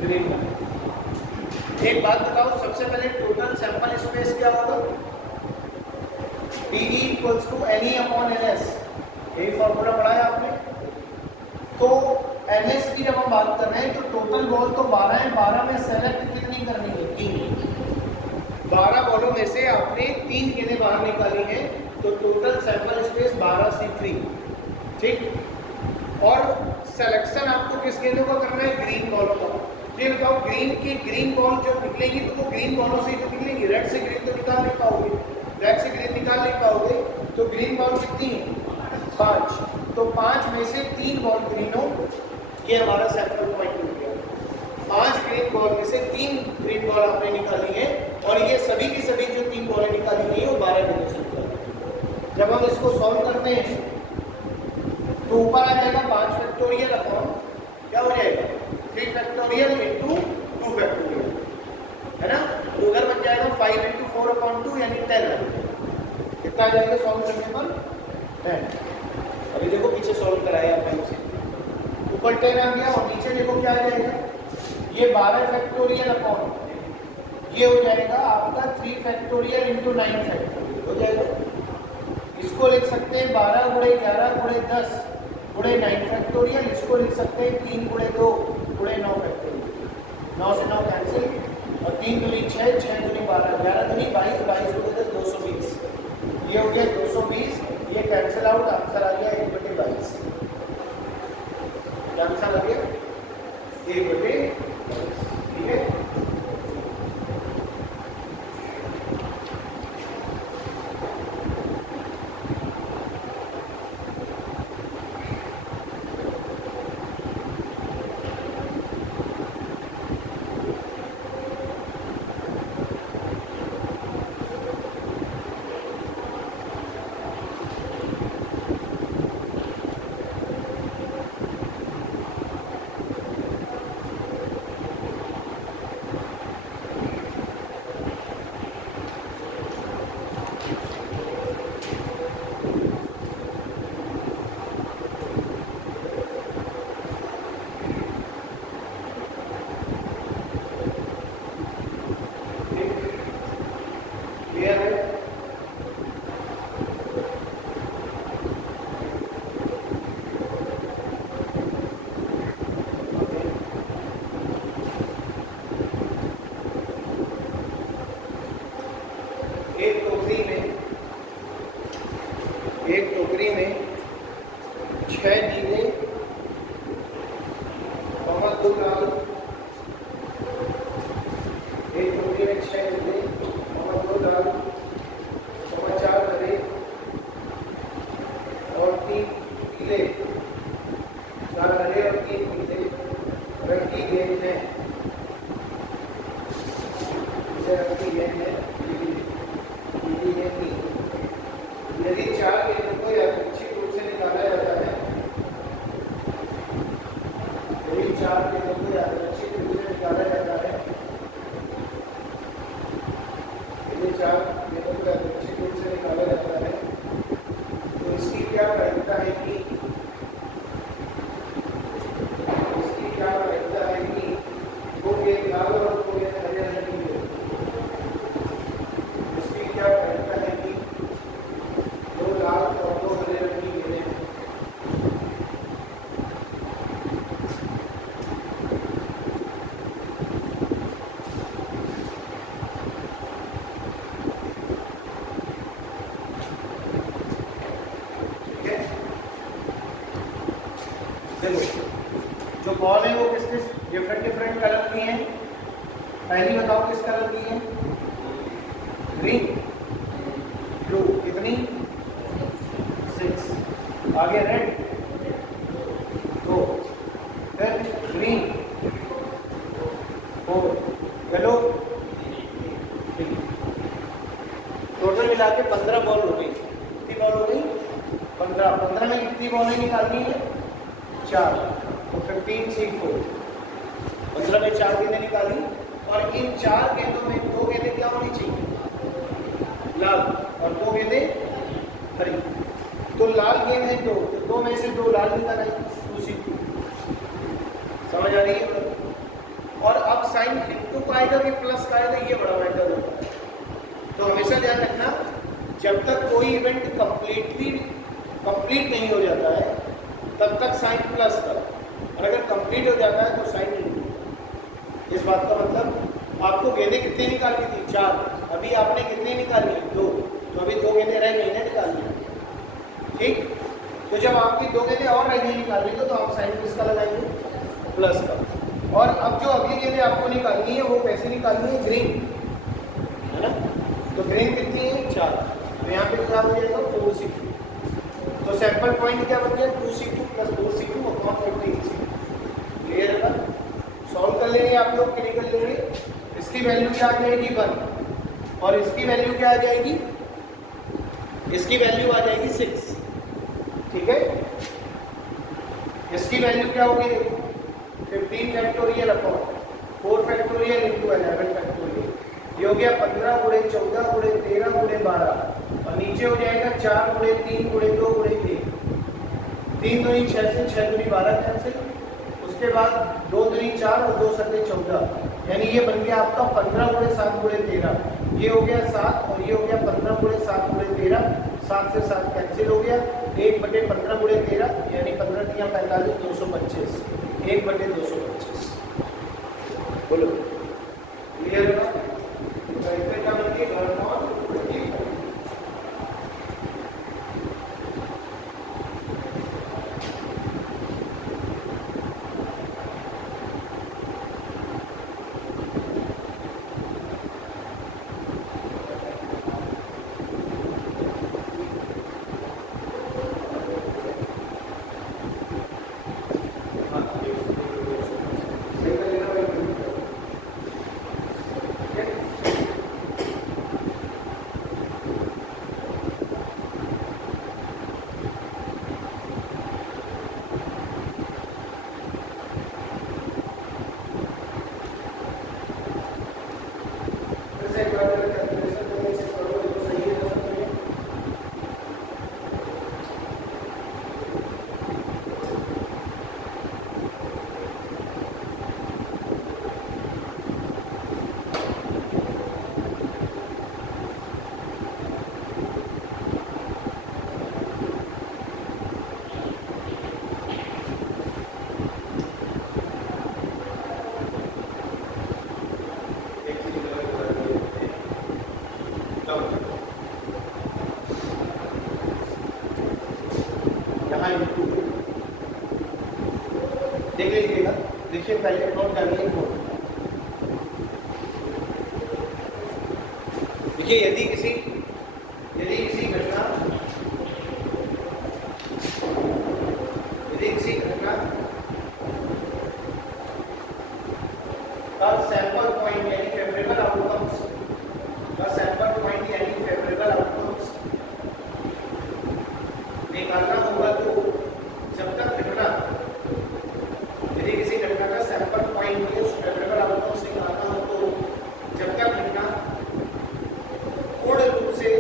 ग्रीन रंग। एक बात बताओ, सबसे पहले टोटल सैंपल स्पेस क्या होगा? PE = NE/NS। यही फॉर्मूला पढ़ा है आपने। तो NS की जब हम बात कर रहे हैं तो टोटल बॉल तो 12 है, 12 में सेलेक्ट कितनी करनी है? 3। 12 बॉलों में से आपने 3 गेंदें बाहर निकाली हैं, तो टोटल सैंपल स्पेस 12C3, ठीक। और सिलेक्शन आपको किस गेंदों का करना है? ग्रीन बॉलों का। ये बताओ, ग्रीन बॉल जब निकलेगी तो वो ग्रीन बॉलों से ही तो निकलेंगी, रेड से ग्रीन तो निकाल नहीं पाओगे, ब्लैक से ग्रीन निकाल नहीं पाओगे। तो ग्रीन बॉल कितनी है? 5। तो 5 में से 3 बॉल ग्रीन हो, ये हमारा सैंपल पॉइंट हो गया। 5 ग्रीन बॉल में से 3 ग्रीन बॉल आपने निकाली है, और ये सभी की सभी जो 3 बॉलें निकाली गई वो 12 गेंदों से निकाली। जब हम इसको सॉल्व करते हैं तो ऊपर आ जाएगा 5 फैक्टोरियल अपॉन क्या हो जाएगा? 3 फैक्टोरियल इंटू 2 फैक्टोरियल, है ना। तो उधर बन जाएगा 5 इंटू 4 अपॉन 2 यानी 10। कितना आ जाएगा सॉल्व करने पर? 10। अभी देखो पीछे सॉल्व कराया आपने इसे, ऊपर 10 आ गया और नीचे देखो क्या आ जाएगा? ये 12 फैक्टोरियल अपॉन ये हो जाएगा आपका 3 फैक्टोरियल इंटू 9 फैक्टोरियल हो जाएगा। इसको लिख सकते हैं 12 गुणे 11 गुणे 10 गुणे 9 फैक्टोरियल। इसको लिख सकते हैं 3 गुणे 2 गुणे 9 फैक्टोरियल। 9 से 9 कैंसिल, और 3 दूनी 6, 6 दूनी 12, 11 दूनी 22, 22 गुणे 220, ये हो गया 220। ये कैंसिल आउट, आंसर आ गया 1/22। क्या आंसर आ गया? 1/22, ठीक है। एक टोकरी में 6 नीले और 2 लाल, एक टोकरी में 6 नीले और 2 लाल और 4 हरे और 3 पीले, 4 हरे और 3 पीले रंग की गेंद है, रंग की गेंद है पीली गेंद। यदि 4 गेंदों को यादृच्छिक रूप से निकाला जाता है, यदि 4 गेंदों को यादृच्छिक रूप से निकाला जाता है, यदि 4 गेंदों को यादृच्छिक रूप से निकाला जाता है, तो इसकी क्या प्रायिकता है कि वो गेंद लाल और वो गेंद हरे रंग की है। इसकी क्या प्रायिकता है कि 2 लाल और 2 हरे रंग की गेंदें हैं। ठीक है, देखो जो बॉल है वो किस किस डिफरेंट कलर की हैं। पहली बताओ किस कलर की है? ग्रीन, ब्लू, कितनी? 6। आगे रेड 2, फिर ग्रीन 4, येलो 3। टोटल मिला के 15 बॉल हो गई। कितनी बॉल हो गई? 15। 15 में कितनी बॉलें निकालनी है? 4, तो 15C4। 15 में 4 गेंदें निकाली, और इन 4 गेंदों में 2 गेंदें क्या होनी चाहिए? लाल, और 2 गेंदें हरी। तो लाल गेंद है 2, तो 2 में से 2 लाल निकाल आई, 2C2। समझ आ रही है? और अब साइन इंटू का आएगा कि प्लस का आएगा, ये बड़ा मैटर होता है। तो हमेशा ध्यान रखना, जब तक कोई इवेंट कंप्लीट नहीं हो जाता है तब तक साइन प्लस का, और अगर कंप्लीट हो जाता है तो साइन इंटू। इस बात का मतलब आपको गेंदें कितनी निकालनी थी? 4, अभी अभी आपने कितनी निकालनी है? 2, तो अभी 2 गेंदें रह गई ना निकालनी, ठीक। तो जब आपकी 2 गेंदें और रह गई निकालनी तो आप साइन किसका लगाएंगे? प्लस का। और अब जो अगली गेंदें आपको निकालनी है वो कैसे निकालनी है? ग्रीन, है ना। तो ग्रीन कितनी है? 4, तो यहाँ पे क्या हो जाएगा? 4C2। तो सैंपल पॉइंट क्या बन गया? 2C2 plus 4C2 upon 14C2। Clear है? सॉल्व कर लेंगे आप लोग कि नहीं कर लेंगे? इसकी वैल्यू क्या आ जाएगी? 1, और इसकी वैल्यू क्या आ जाएगी? इसकी वैल्यू आ जाएगी 6, ठीक है। इसकी वैल्यू क्या होगी? 15 factorial upon 4 factorial into 11 factorial, ये हो गया 15 गुणे 14 गुणे 13 गुणे 12, और नीचे हो जाएगा 4 गुणे 3 गुणे 2 गुणे 1, 3 दूनी 6 से 6 दूनी 12 कैंसिल, उसके बाद 2 दूनी 4 और 2 सत्ते 14, यानी ये बन गया आपका 15 गुणे 7 गुणे 13, ये हो गया 7 और ये हो गया 15 गुणे 7 गुणे 13, 7 से 7 कैंसिल हो गया, 1/15 गुणे 13 यानी 15 तिया 45, 225, 1/225। बोलो क्लियर है ना? तो इसमें क्या बन गया? वर्गमूल 25। देख लीजिएगा, देखिए पहले नोट कर लीजिए। देखिए यदि किसी घटना का सैंपल पॉइंट यानी फेवरेबल आउटकम्स निकालना होगा, तो जब तक घटना यदि किसी घटना का सैंपल पॉइंट या फेवरेबल आउटकम्स निकालना हो, तो जब तक घटना पूर्ण रूप से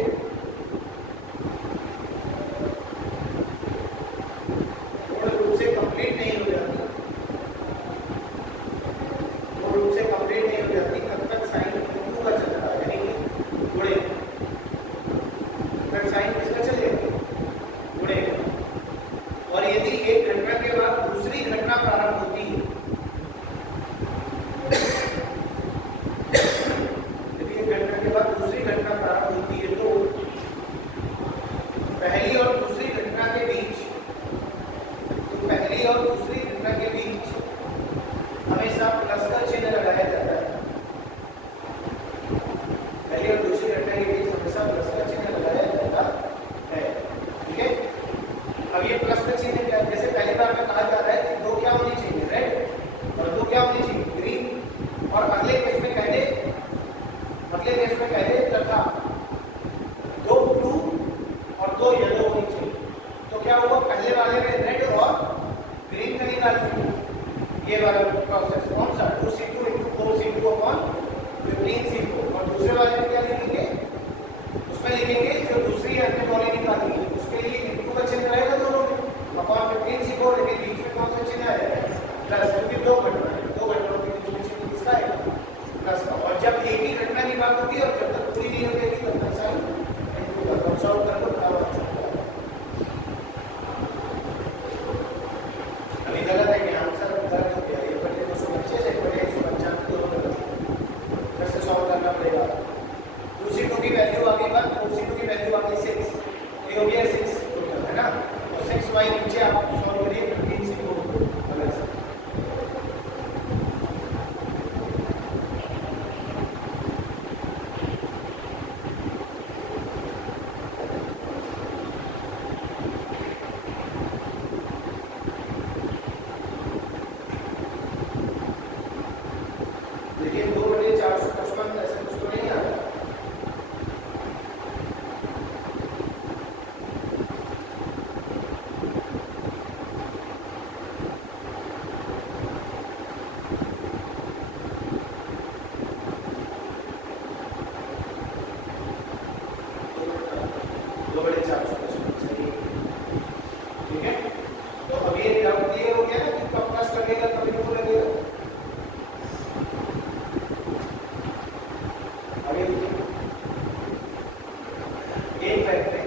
एक बैग में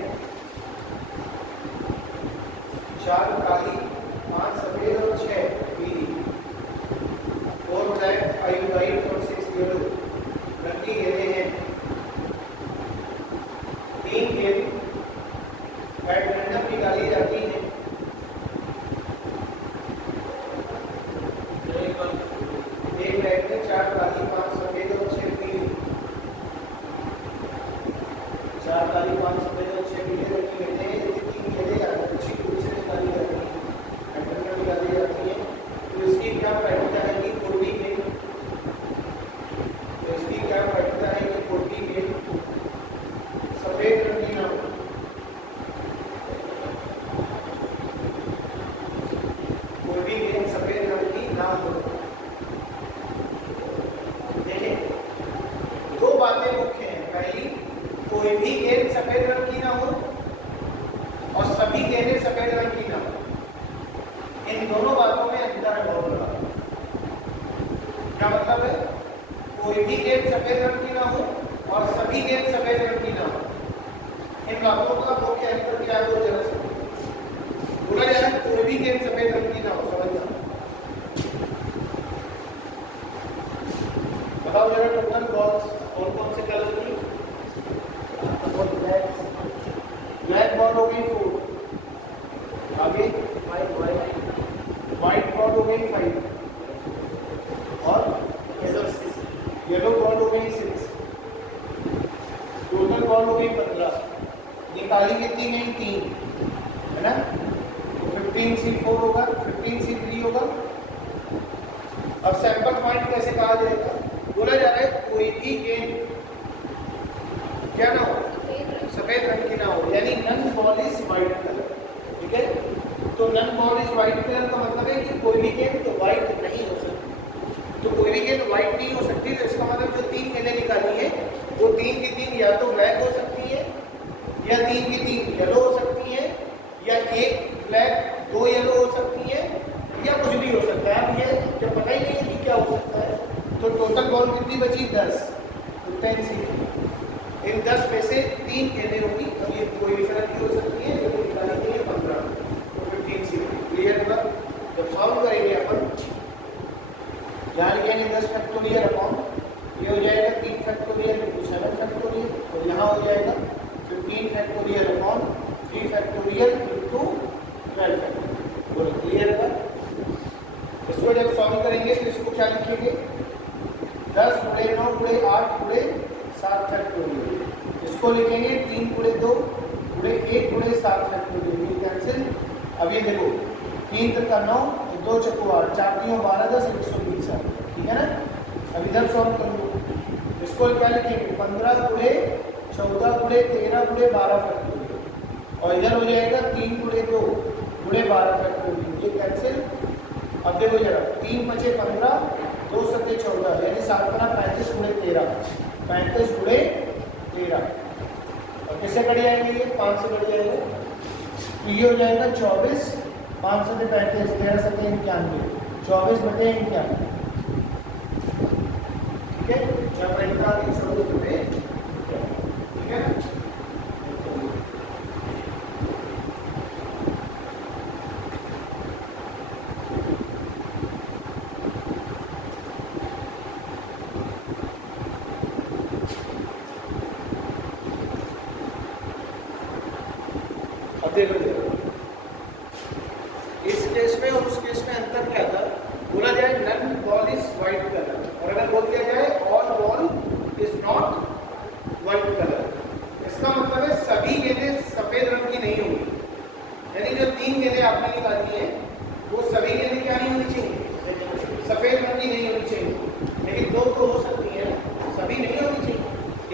4 काली, 5 सफेद और 6 पीली, 4 ब्लैक, 5 वाइट और 6 येलो रंग की गेंदें हैं। 3 गेंद बैडमिंटन निकाली जाती है। एक बैग में 4 काली, 5 सफेद और 6 पीली, 4 काली, 5 सफेद और 6 पीले रंग की गेंदें हैं। 3 गेंदें अच्छी रूप से निकाली जाती है, बैडमिंटन में निकाली जाती है। तो इसकी क्या प्राथमिकता है कि कोई भी गेंद, तो इसकी क्या प्राथमिकता है कि कोई भी गेंद सफेद रंग की ना हो। कोई भी गेंद सफेद रंग की ना हो। देखिए, दो बातें मुख्य हैं। पहली, कोई भी गेंद सफेद रंग की ना हो और सभी गेंदें सफेद रंग की ना हो। इन दोनों बातों में अंतर है बहुत बड़ा। क्या मतलब है? कोई भी गेंद सफेद रंग की ना हो और सभी गेंद सफेद रंग की ना हो। इन बातों का मुख्य अंतर क्या है वो जरा समझो। बोला जा रहा है कोई भी गेंद सफेद रंग की ना हो, समझना। बताओ जरा टोटल बॉल्स कौन कौन से कलर की? ब्लैक बॉल हो गई 4, आगे व्हाइट बॉल हो गई 5 और येलो बॉल हो गई 6। टोटल बॉल हो गई 15। ये काली कितनी गई? 3, है ना? तो 15C4 होगा, 15C3 होगा। अब सैंपल पॉइंट कैसे कहा जाएगा? बोला जा रहा है कोई भी गेंद क्या ना हो, सफेद रंग की ना हो, यानी none ball is white colour. ठीक है, तो none ball is white colour का मतलब है कि कोई भी गेंद तो व्हाइट नहीं हो सकती। तो कोई भी गेंद व्हाइट नहीं हो सकती, तो इसका मतलब जो 3 गेंदें निकाली है वो 3 की 3 या तो ब्लैक हो सकती है, या 3 की 3 येलो हो सकती है, या 1 ब्लैक 2 येलो हो सकती है, या कुछ भी हो सकता है। अब ये जब पता ही नहीं है कि क्या हो सकता है, तो टोटल बॉल कितनी बची? 10। तो 10C। इन 10 में से 3 गेंदें होगी। अब ये कोई भी फर्क नहीं हो सकती है, जो निकाली गई है 15, तो 15C। क्लियर होगा? जब सॉल्व करेंगे अपन, यहाँ लिखेंगे 10 फैक्टोरियल अपॉन, ये हो जाएगा 3 फैक्टोरियल इंटू 7 फैक्टोरियल, और यहाँ हो जाएगा 15 factorial upon 3 factorial into 12 factorial. बोलो क्लियर होगा? इसको जब सॉल्व करेंगे तो इसको क्या लिखेंगे? 10 गुणे 9 गुणे 8 गुणे 7 फैक्टोरियल। इसको लिखेंगे 3 गुणे 2 गुणे 1 गुणे 7 फैक्टोरियल। ये कैंसिल। अब ये देखो 3 का 9, 2 चक्कू 8, 4 3 12 10 120। ठीक है ना? अब इधर सॉल्व कर लो। इसको क्या लिखेंगे? 15 गुणे 14 गुणे 13 गुणे 12 फैक्टोरियल, और इधर हो जाएगा 3 गुणे 2 गुणे 12 फैक्टोरियल। ये कैंसिल। अब देखो जरा 3 बचे 15, 2 सके 14, यानी 7 35 गुणे 13, 35 गुणे 13। और किससे कट जाएंगे? ये 5 से कट जाएंगे, तो ये हो जाएगा 24। 5 से 35, 13 से 91, 24 बटे 91। ठीक है, जब पॉइंट आ गई 24 बटे, ठीक है ना? इस केस में और उस केस में अंतर क्या था? बोला जाए none ball is white colour, और अगर बोल दिया जाए all ball is not white colour, इसका मतलब है सभी गेंदें सफेद रंग की नहीं होंगी। यानी जो 3 गेंदें आपने निकाली है वो सभी गेंदें क्या नहीं होनी चाहिए? सफेद रंग की नहीं होनी चाहिए। लेकिन 2 तो हो सकती है, सभी नहीं होनी चाहिए।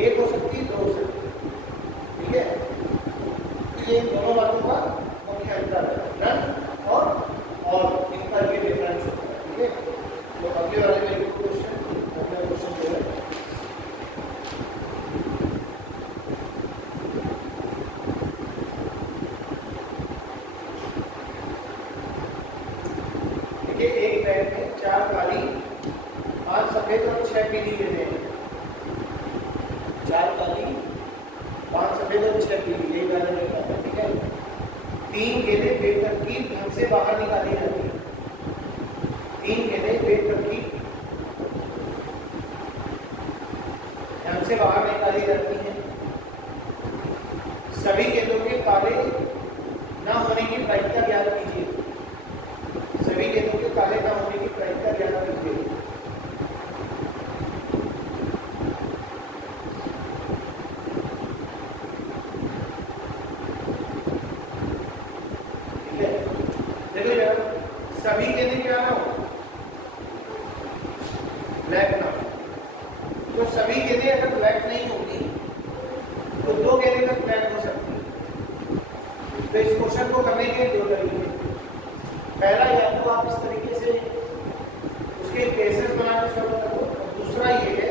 1 हो सकती है, 2 हो सकती है। ठीक है, ये दोनों बातों का मुख्य अंतर है, नन और इनका ये डिफरेंस होता है। ठीक है, तो अगले वाले में एक क्वेश्चन जो है देखिए, एक बैग में 4 काली, 5 सफेद और 6 पीली गेंदें हैं। 4 काली, 5 सफेद सफेद और 6 पीली, यही वाला रहता है, ठीक है। 3 गेंदें बेतरतीब ढंग से बाहर निकाली जाती हैं, 3 गेंदें बेतरतीब ढंग से बाहर निकाली जाती हैं। सभी गेंदों के काले ना होने की प्रायिकता ज्ञात कीजिए, सभी गेंदों के काले ना होने की प्रायिकता ज्ञात कीजिए। सभी गेंदें क्या ना हो, ब्लैक ना हो। तो सभी गेंदें अगर ब्लैक नहीं होगी तो 2 गेंदें तक ब्लैक हो सकती है। तो इस क्वेश्चन को करने के 2 तरीके, पहला या तो आप इस तरीके से उसके केसेस बना के सॉल्व करो, और दूसरा ये है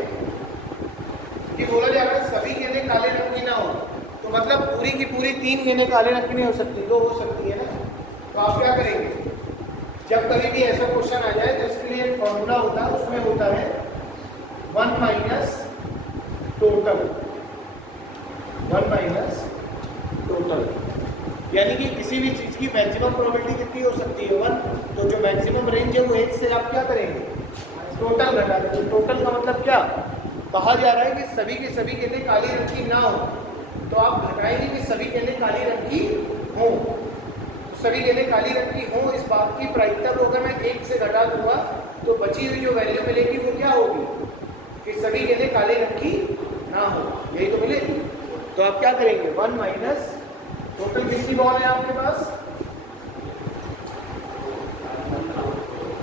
कि बोला जा रहा है सभी गेंदें काले रंग की ना हो, तो मतलब पूरी की पूरी 3 गेंदें काले रंग की नहीं हो सकती, 2 हो सकती है ना। तो आप क्या करेंगे, जब कभी भी ऐसा क्वेश्चन आ जाए तो इसके लिए एक फॉर्मूला होता है, उसमें होता है 1 माइनस टोटल, 1 माइनस टोटल, यानी कि किसी भी चीज की मैक्सिमम प्रोबेबिलिटी कितनी हो सकती है 1, तो जो मैक्सिमम रेंज है वो 1 से आप क्या करेंगे, टोटल घटा देंगे। टोटल का मतलब क्या, कहा जा रहा है कि सभी की सभी गेंदें काली रंग की ना हो, तो आप घटाएंगे कि सभी गेंदें काली रंग की हो, सभी गेंदें काली रंग की हो, इस बात की प्रायिकता को अगर मैं 1 से घटा दूंगा तो बची हुई जो वैल्यू मिलेगी वो क्या होगी, कि सभी गेंदें काले रंग की ना हो, यही तो मिलेगी। तो आप क्या करेंगे, 1 माइनस टोटल कितनी बॉल है आपके पास,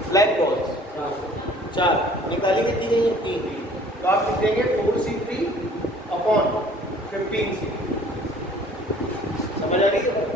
ब्लैक बॉल्स 4, निकाली कितनी गई है 3, तो आप लिख देंगे 4C3 अपॉन 15C3। समझ आ रही है?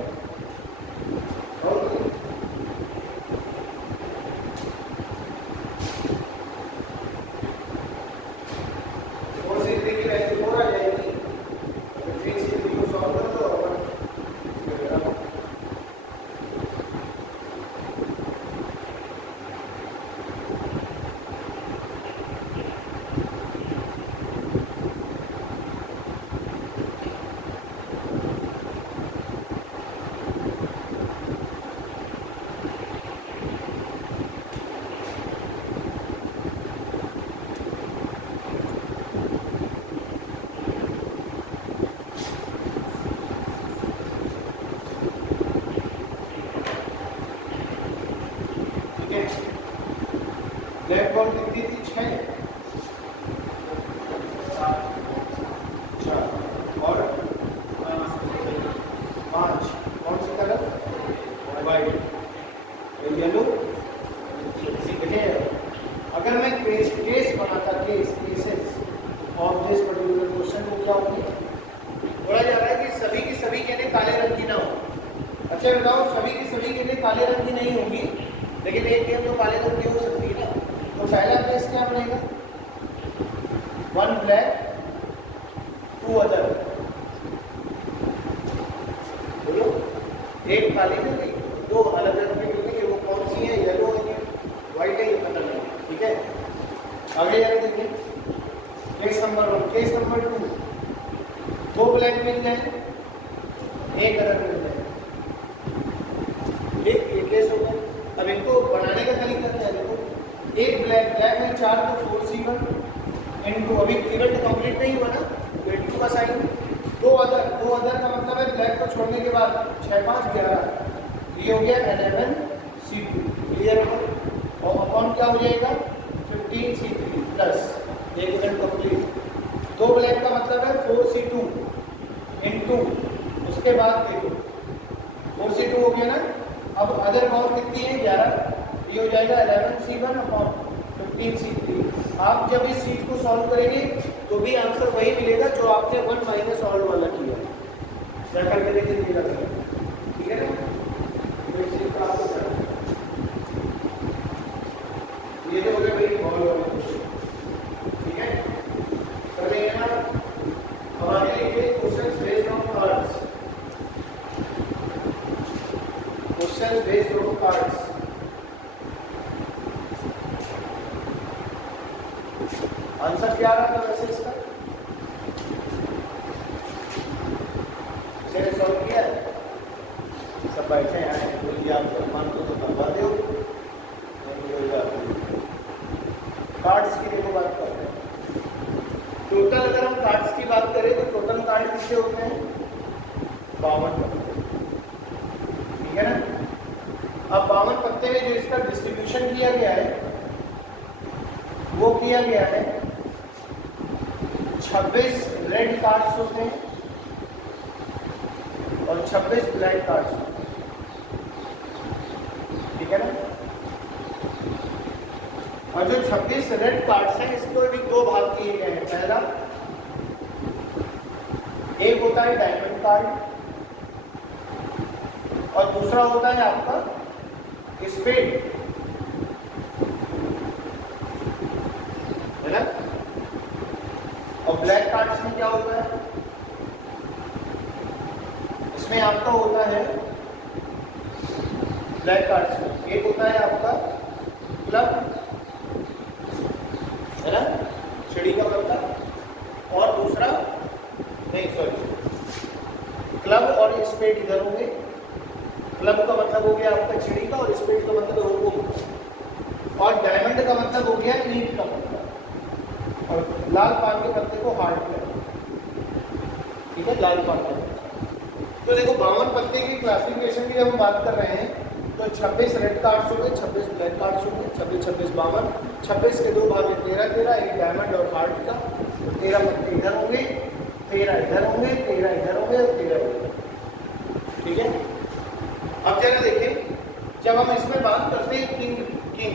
ब्लैक बॉल कितनी थी, 6 और 5, कौन सा कलर, वाइट, येलो। अगर मैं केस बनाता, cases of this particular question को क्या होगी, बोला जा रहा है कि सभी की सभी गेंदें काले रंग की ना हो। अच्छा बताओ, सभी की सभी गेंदें काले रंग की नहीं होगी, लेकिन एक गेंद तो काले रंग की हो सकती है ना। तो पहला केस क्या बनेगा, 1 ब्लैक 2 अदर, बोलो, एक काली मिल गई, 2 अलग रंग की मिल गई, वो कौन सी है, येलो है, व्हाइट है, ये पता नहीं, ठीक है। आगे जाके देखिए case number 1, case number 2, 2 black मिल जाए, 1 अदर मिल जाए, ये केस हो गया। अब इनको बनाने का तरीका क्या है, देखो, एक ब्लैक है 4 तो 4C1 इनटू, अभी इवेंट कंप्लीट नहीं हुआ ना, तो इनटू का साइन, 2 अदर का मतलब है ब्लैक को छोड़ने के बाद 6 5 11, ये हो गया 11C2, क्लियर हो। और अपॉन क्या हो जाएगा 15C3 प्लस एक इवेंट कंप्लीट, 2 ब्लैक का मतलब है 4C2 इनटू, उसके बाद देखो 4C2 हो गया ना। अब अदर बॉल कितनी है 11, ये हो जाएगा 11C1 अपॉन 15C3। आप जब इस चीज को सॉल्व करेंगे तो भी आंसर वही मिलेगा जो आपने 1 माइनस सॉल्व वाला किया, क्या करके देखिए, ठीक है ना। ये तो हो गया भाई बॉल वाला, ठीक है, कर देंगे ना। अब आगे लिखिए questions based on cards, questions based on cards. Answer क्या रहा था वैसे इसका, चलिए सॉल्व किया है, सब बैठे हैं, कोई आप मान को तो करवा दो, कोई बात नहीं। कार्ड्स की देखो बात करते हैं। टोटल अगर हम कार्ड्स की बात करें तो टोटल कार्ड कितने होते हैं? 52 पत्ते, ठीक है ना। अब 52 पत्ते में जो इसका डिस्ट्रीब्यूशन किया गया है वो किया गया है 26 रेड कार्ड्स होते हैं और 26 ब्लैक कार्ड्स होते हैं, ठीक है ना। और जो 26 रेड कार्ड्स हैं इसको भी दो भाग किए गए हैं। पहला एक होता है डायमंड कार्ड और दूसरा होता है आपका स्पेड, है ना। और ब्लैक कार्ड्स में क्या होता है? इसमें आपका होता है ब्लैक कार्ड्स में एक होता है आपका क्लब, है ना, चिड़ी का पत्ता, और दूसरा नहीं सॉरी क्लब और स्पेड इधर होंगे। क्लब का मतलब हो गया आपका चिड़ी का और स्पेड का मतलब हो गया, और डायमंड का मतलब हो गया ईंट का पत्ता, और लाल पान के पत्ते को हार्ट कर, ठीक है, लाल पान का। तो देखो 52 पत्ते की क्लासिफिकेशन की जब हम बात कर रहे हैं तो 26 रेड कार्ड्स हो गए, 26 ब्लैक कार्ड्स हो गए, 26 26 52, 26 के दो भाग 13 13, एक डायमंड और हार्ट का, तो 13 पत्ते इधर होंगे, 13 इधर होंगे, 13 इधर होंगे और 13 इधर, ठीक है। अब जरा देखें, जब हम इसमें बात करते हैं किंग किंग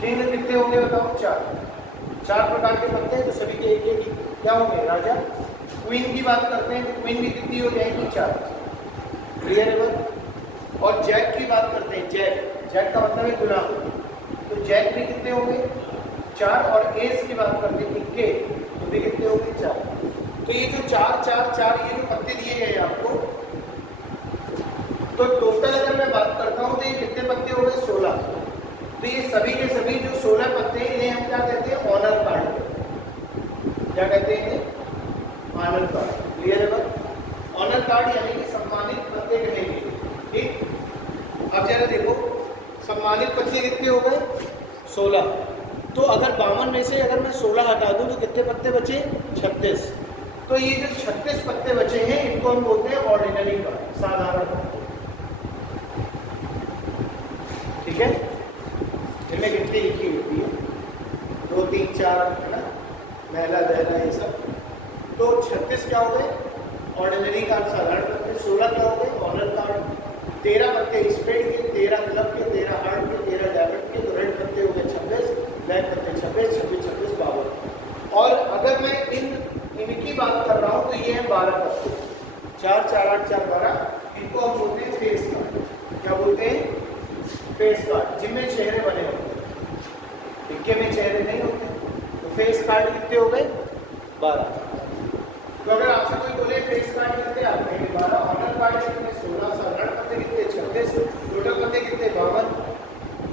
किंग कितने होंगे बताओ? 4 प्रकार के पत्ते हैं, तो सभी के एक एक क्या होंगे? राजा। क्वीन की बात करते हैं तो क्वीन भी कितनी हो जाएगी? 4, क्लियर है बात। और जैक की बात करते हैं, जैक, जैक का मतलब है गुलाम, तो जैक भी कितने होंगे? 4। और एस की बात करते हैं इक्के, तो भी कितने होंगे? 4। तो ये जो 4 4 4 ये जो पत्ते दिए गए हैं आपको, तो टोटल अगर मैं बात करता हूँ तो ये कितने पत्ते हो गए? 16। तो ये सभी के सभी जो 16 पत्ते हैं इन्हें हम क्या कहते हैं? Honour card. क्या कहते हैं? Honour card. क्लियर है बात? ऑनर कार्ड यानी कि सम्मानित पत्ते कहेंगे, ठीक। अब जरा देखो, सम्मानित पत्ते कितने हो गए? 16। तो अगर 52 में से अगर मैं 16 हटा दूं तो कितने पत्ते बचे? 36। तो ये जो 36 पत्ते बचे हैं इनको हम बोलते हैं ऑर्डिनरी कार्ड, साधारण पत्ते, ठीक है। इनमें गिनती लिखी होती है 2 3 4, है ना, महिला दहला ये सब। तो 36 क्या हो गए? ऑर्डिनरी कार्ड, साधारण पत्ते। 16 क्या हो गए? Honour card. 13 पत्ते स्पेड के, 13 क्लब के, 13 हार्ट के, 13 डायमंड के, तो रेड पत्ते हो गए 26, ब्लैक पत्ते 26 26 26 52। और अगर मैं इनकी बात कर रहा हूँ तो ये है 12 पत्ते, 4 4 8 4 12। इनको हम बोलते हैं फेस कार्ड। क्या बोलते हैं? फेस कार्ड, जिनमें चेहरे बने होते हैं, इनके में चेहरे नहीं होते। तो फेस कार्ड कितने हो गए? 12। तो अगर आपसे कोई बोले फेस कार्ड कितने, आप कहेंगे 12। ऑनर कार्ड कितने? 16। साधारण पत्ते कितने? 36। टोटल पत्ते कितने? 52।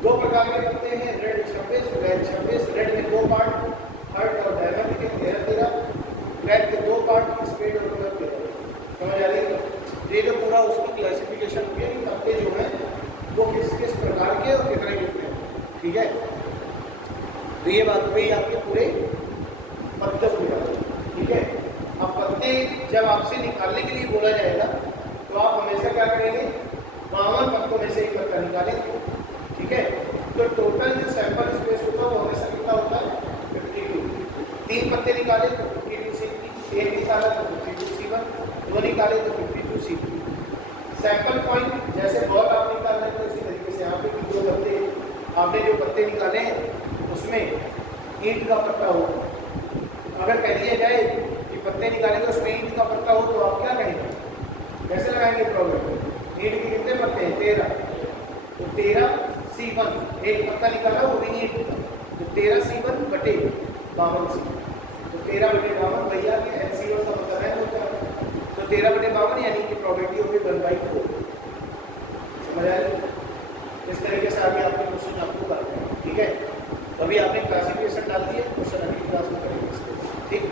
2 प्रकार के पत्ते हैं, रेड 26, ब्लैक 26। रेड में 2 पार्ट, हार्ट और डायमंड के 13 13, ब्लैक के 2 पार्ट, स्पेड और क्लब के 13। समझ आ रही है? ये जो पूरा उसकी क्लासिफिकेशन हुई है कि पत्ते जो हैं वो किस किस प्रकार के और कितने कितने, ठीक है। तो ये बात हुई आपके पूरे पत्ते को, ठीक है। अब पत्ते जब आपसे निकालने के लिए बोला जाएगा तो आप हमेशा क्या करेंगे? 52 पत्तों में से एक पत्ता निकालेंगे, ठीक है। तो टोटल जो सैंपल स्पेस होता है वो हमेशा कितना होता है? 52। 3 पत्ते निकाले तो 52 C3, 1 निकाला तो 52 C1, 2 निकाले तो 52 C2। सैंपल पॉइंट जैसे बॉल आप निकाल रहे हैं, इसी तरीके से यहाँ पे भी 2 पत्ते, आपने जो पत्ते निकाले हैं उसमें ईंट का पत्ता हो। अगर कह दिया जाए कि पत्ते निकालेंगे उसमें ईंट का पत्ता हो तो आप क्या कहेंगे? कैसे लगाएंगे प्रॉब्लम? ईंट के कितने पत्ते हैं? 13। तो 13 C1, एक पत्ता निकाला वो भी ईंट का, तो 13 C1 बटे 52 C। तो 13 बटे 52 भैया के LCM का मतलब है होता है, तो 13 बटे 52 यानी कि प्रोबेबिलिटी होगी 1/4। समझ आ रही? इस तरीके से आगे आपके क्वेश्चन आपको करते हैं, ठीक है। अभी आपने क्लासिफिकेशन डाल दी है, क्वेश्चन अगली क्लास में करेंगे, ठीक।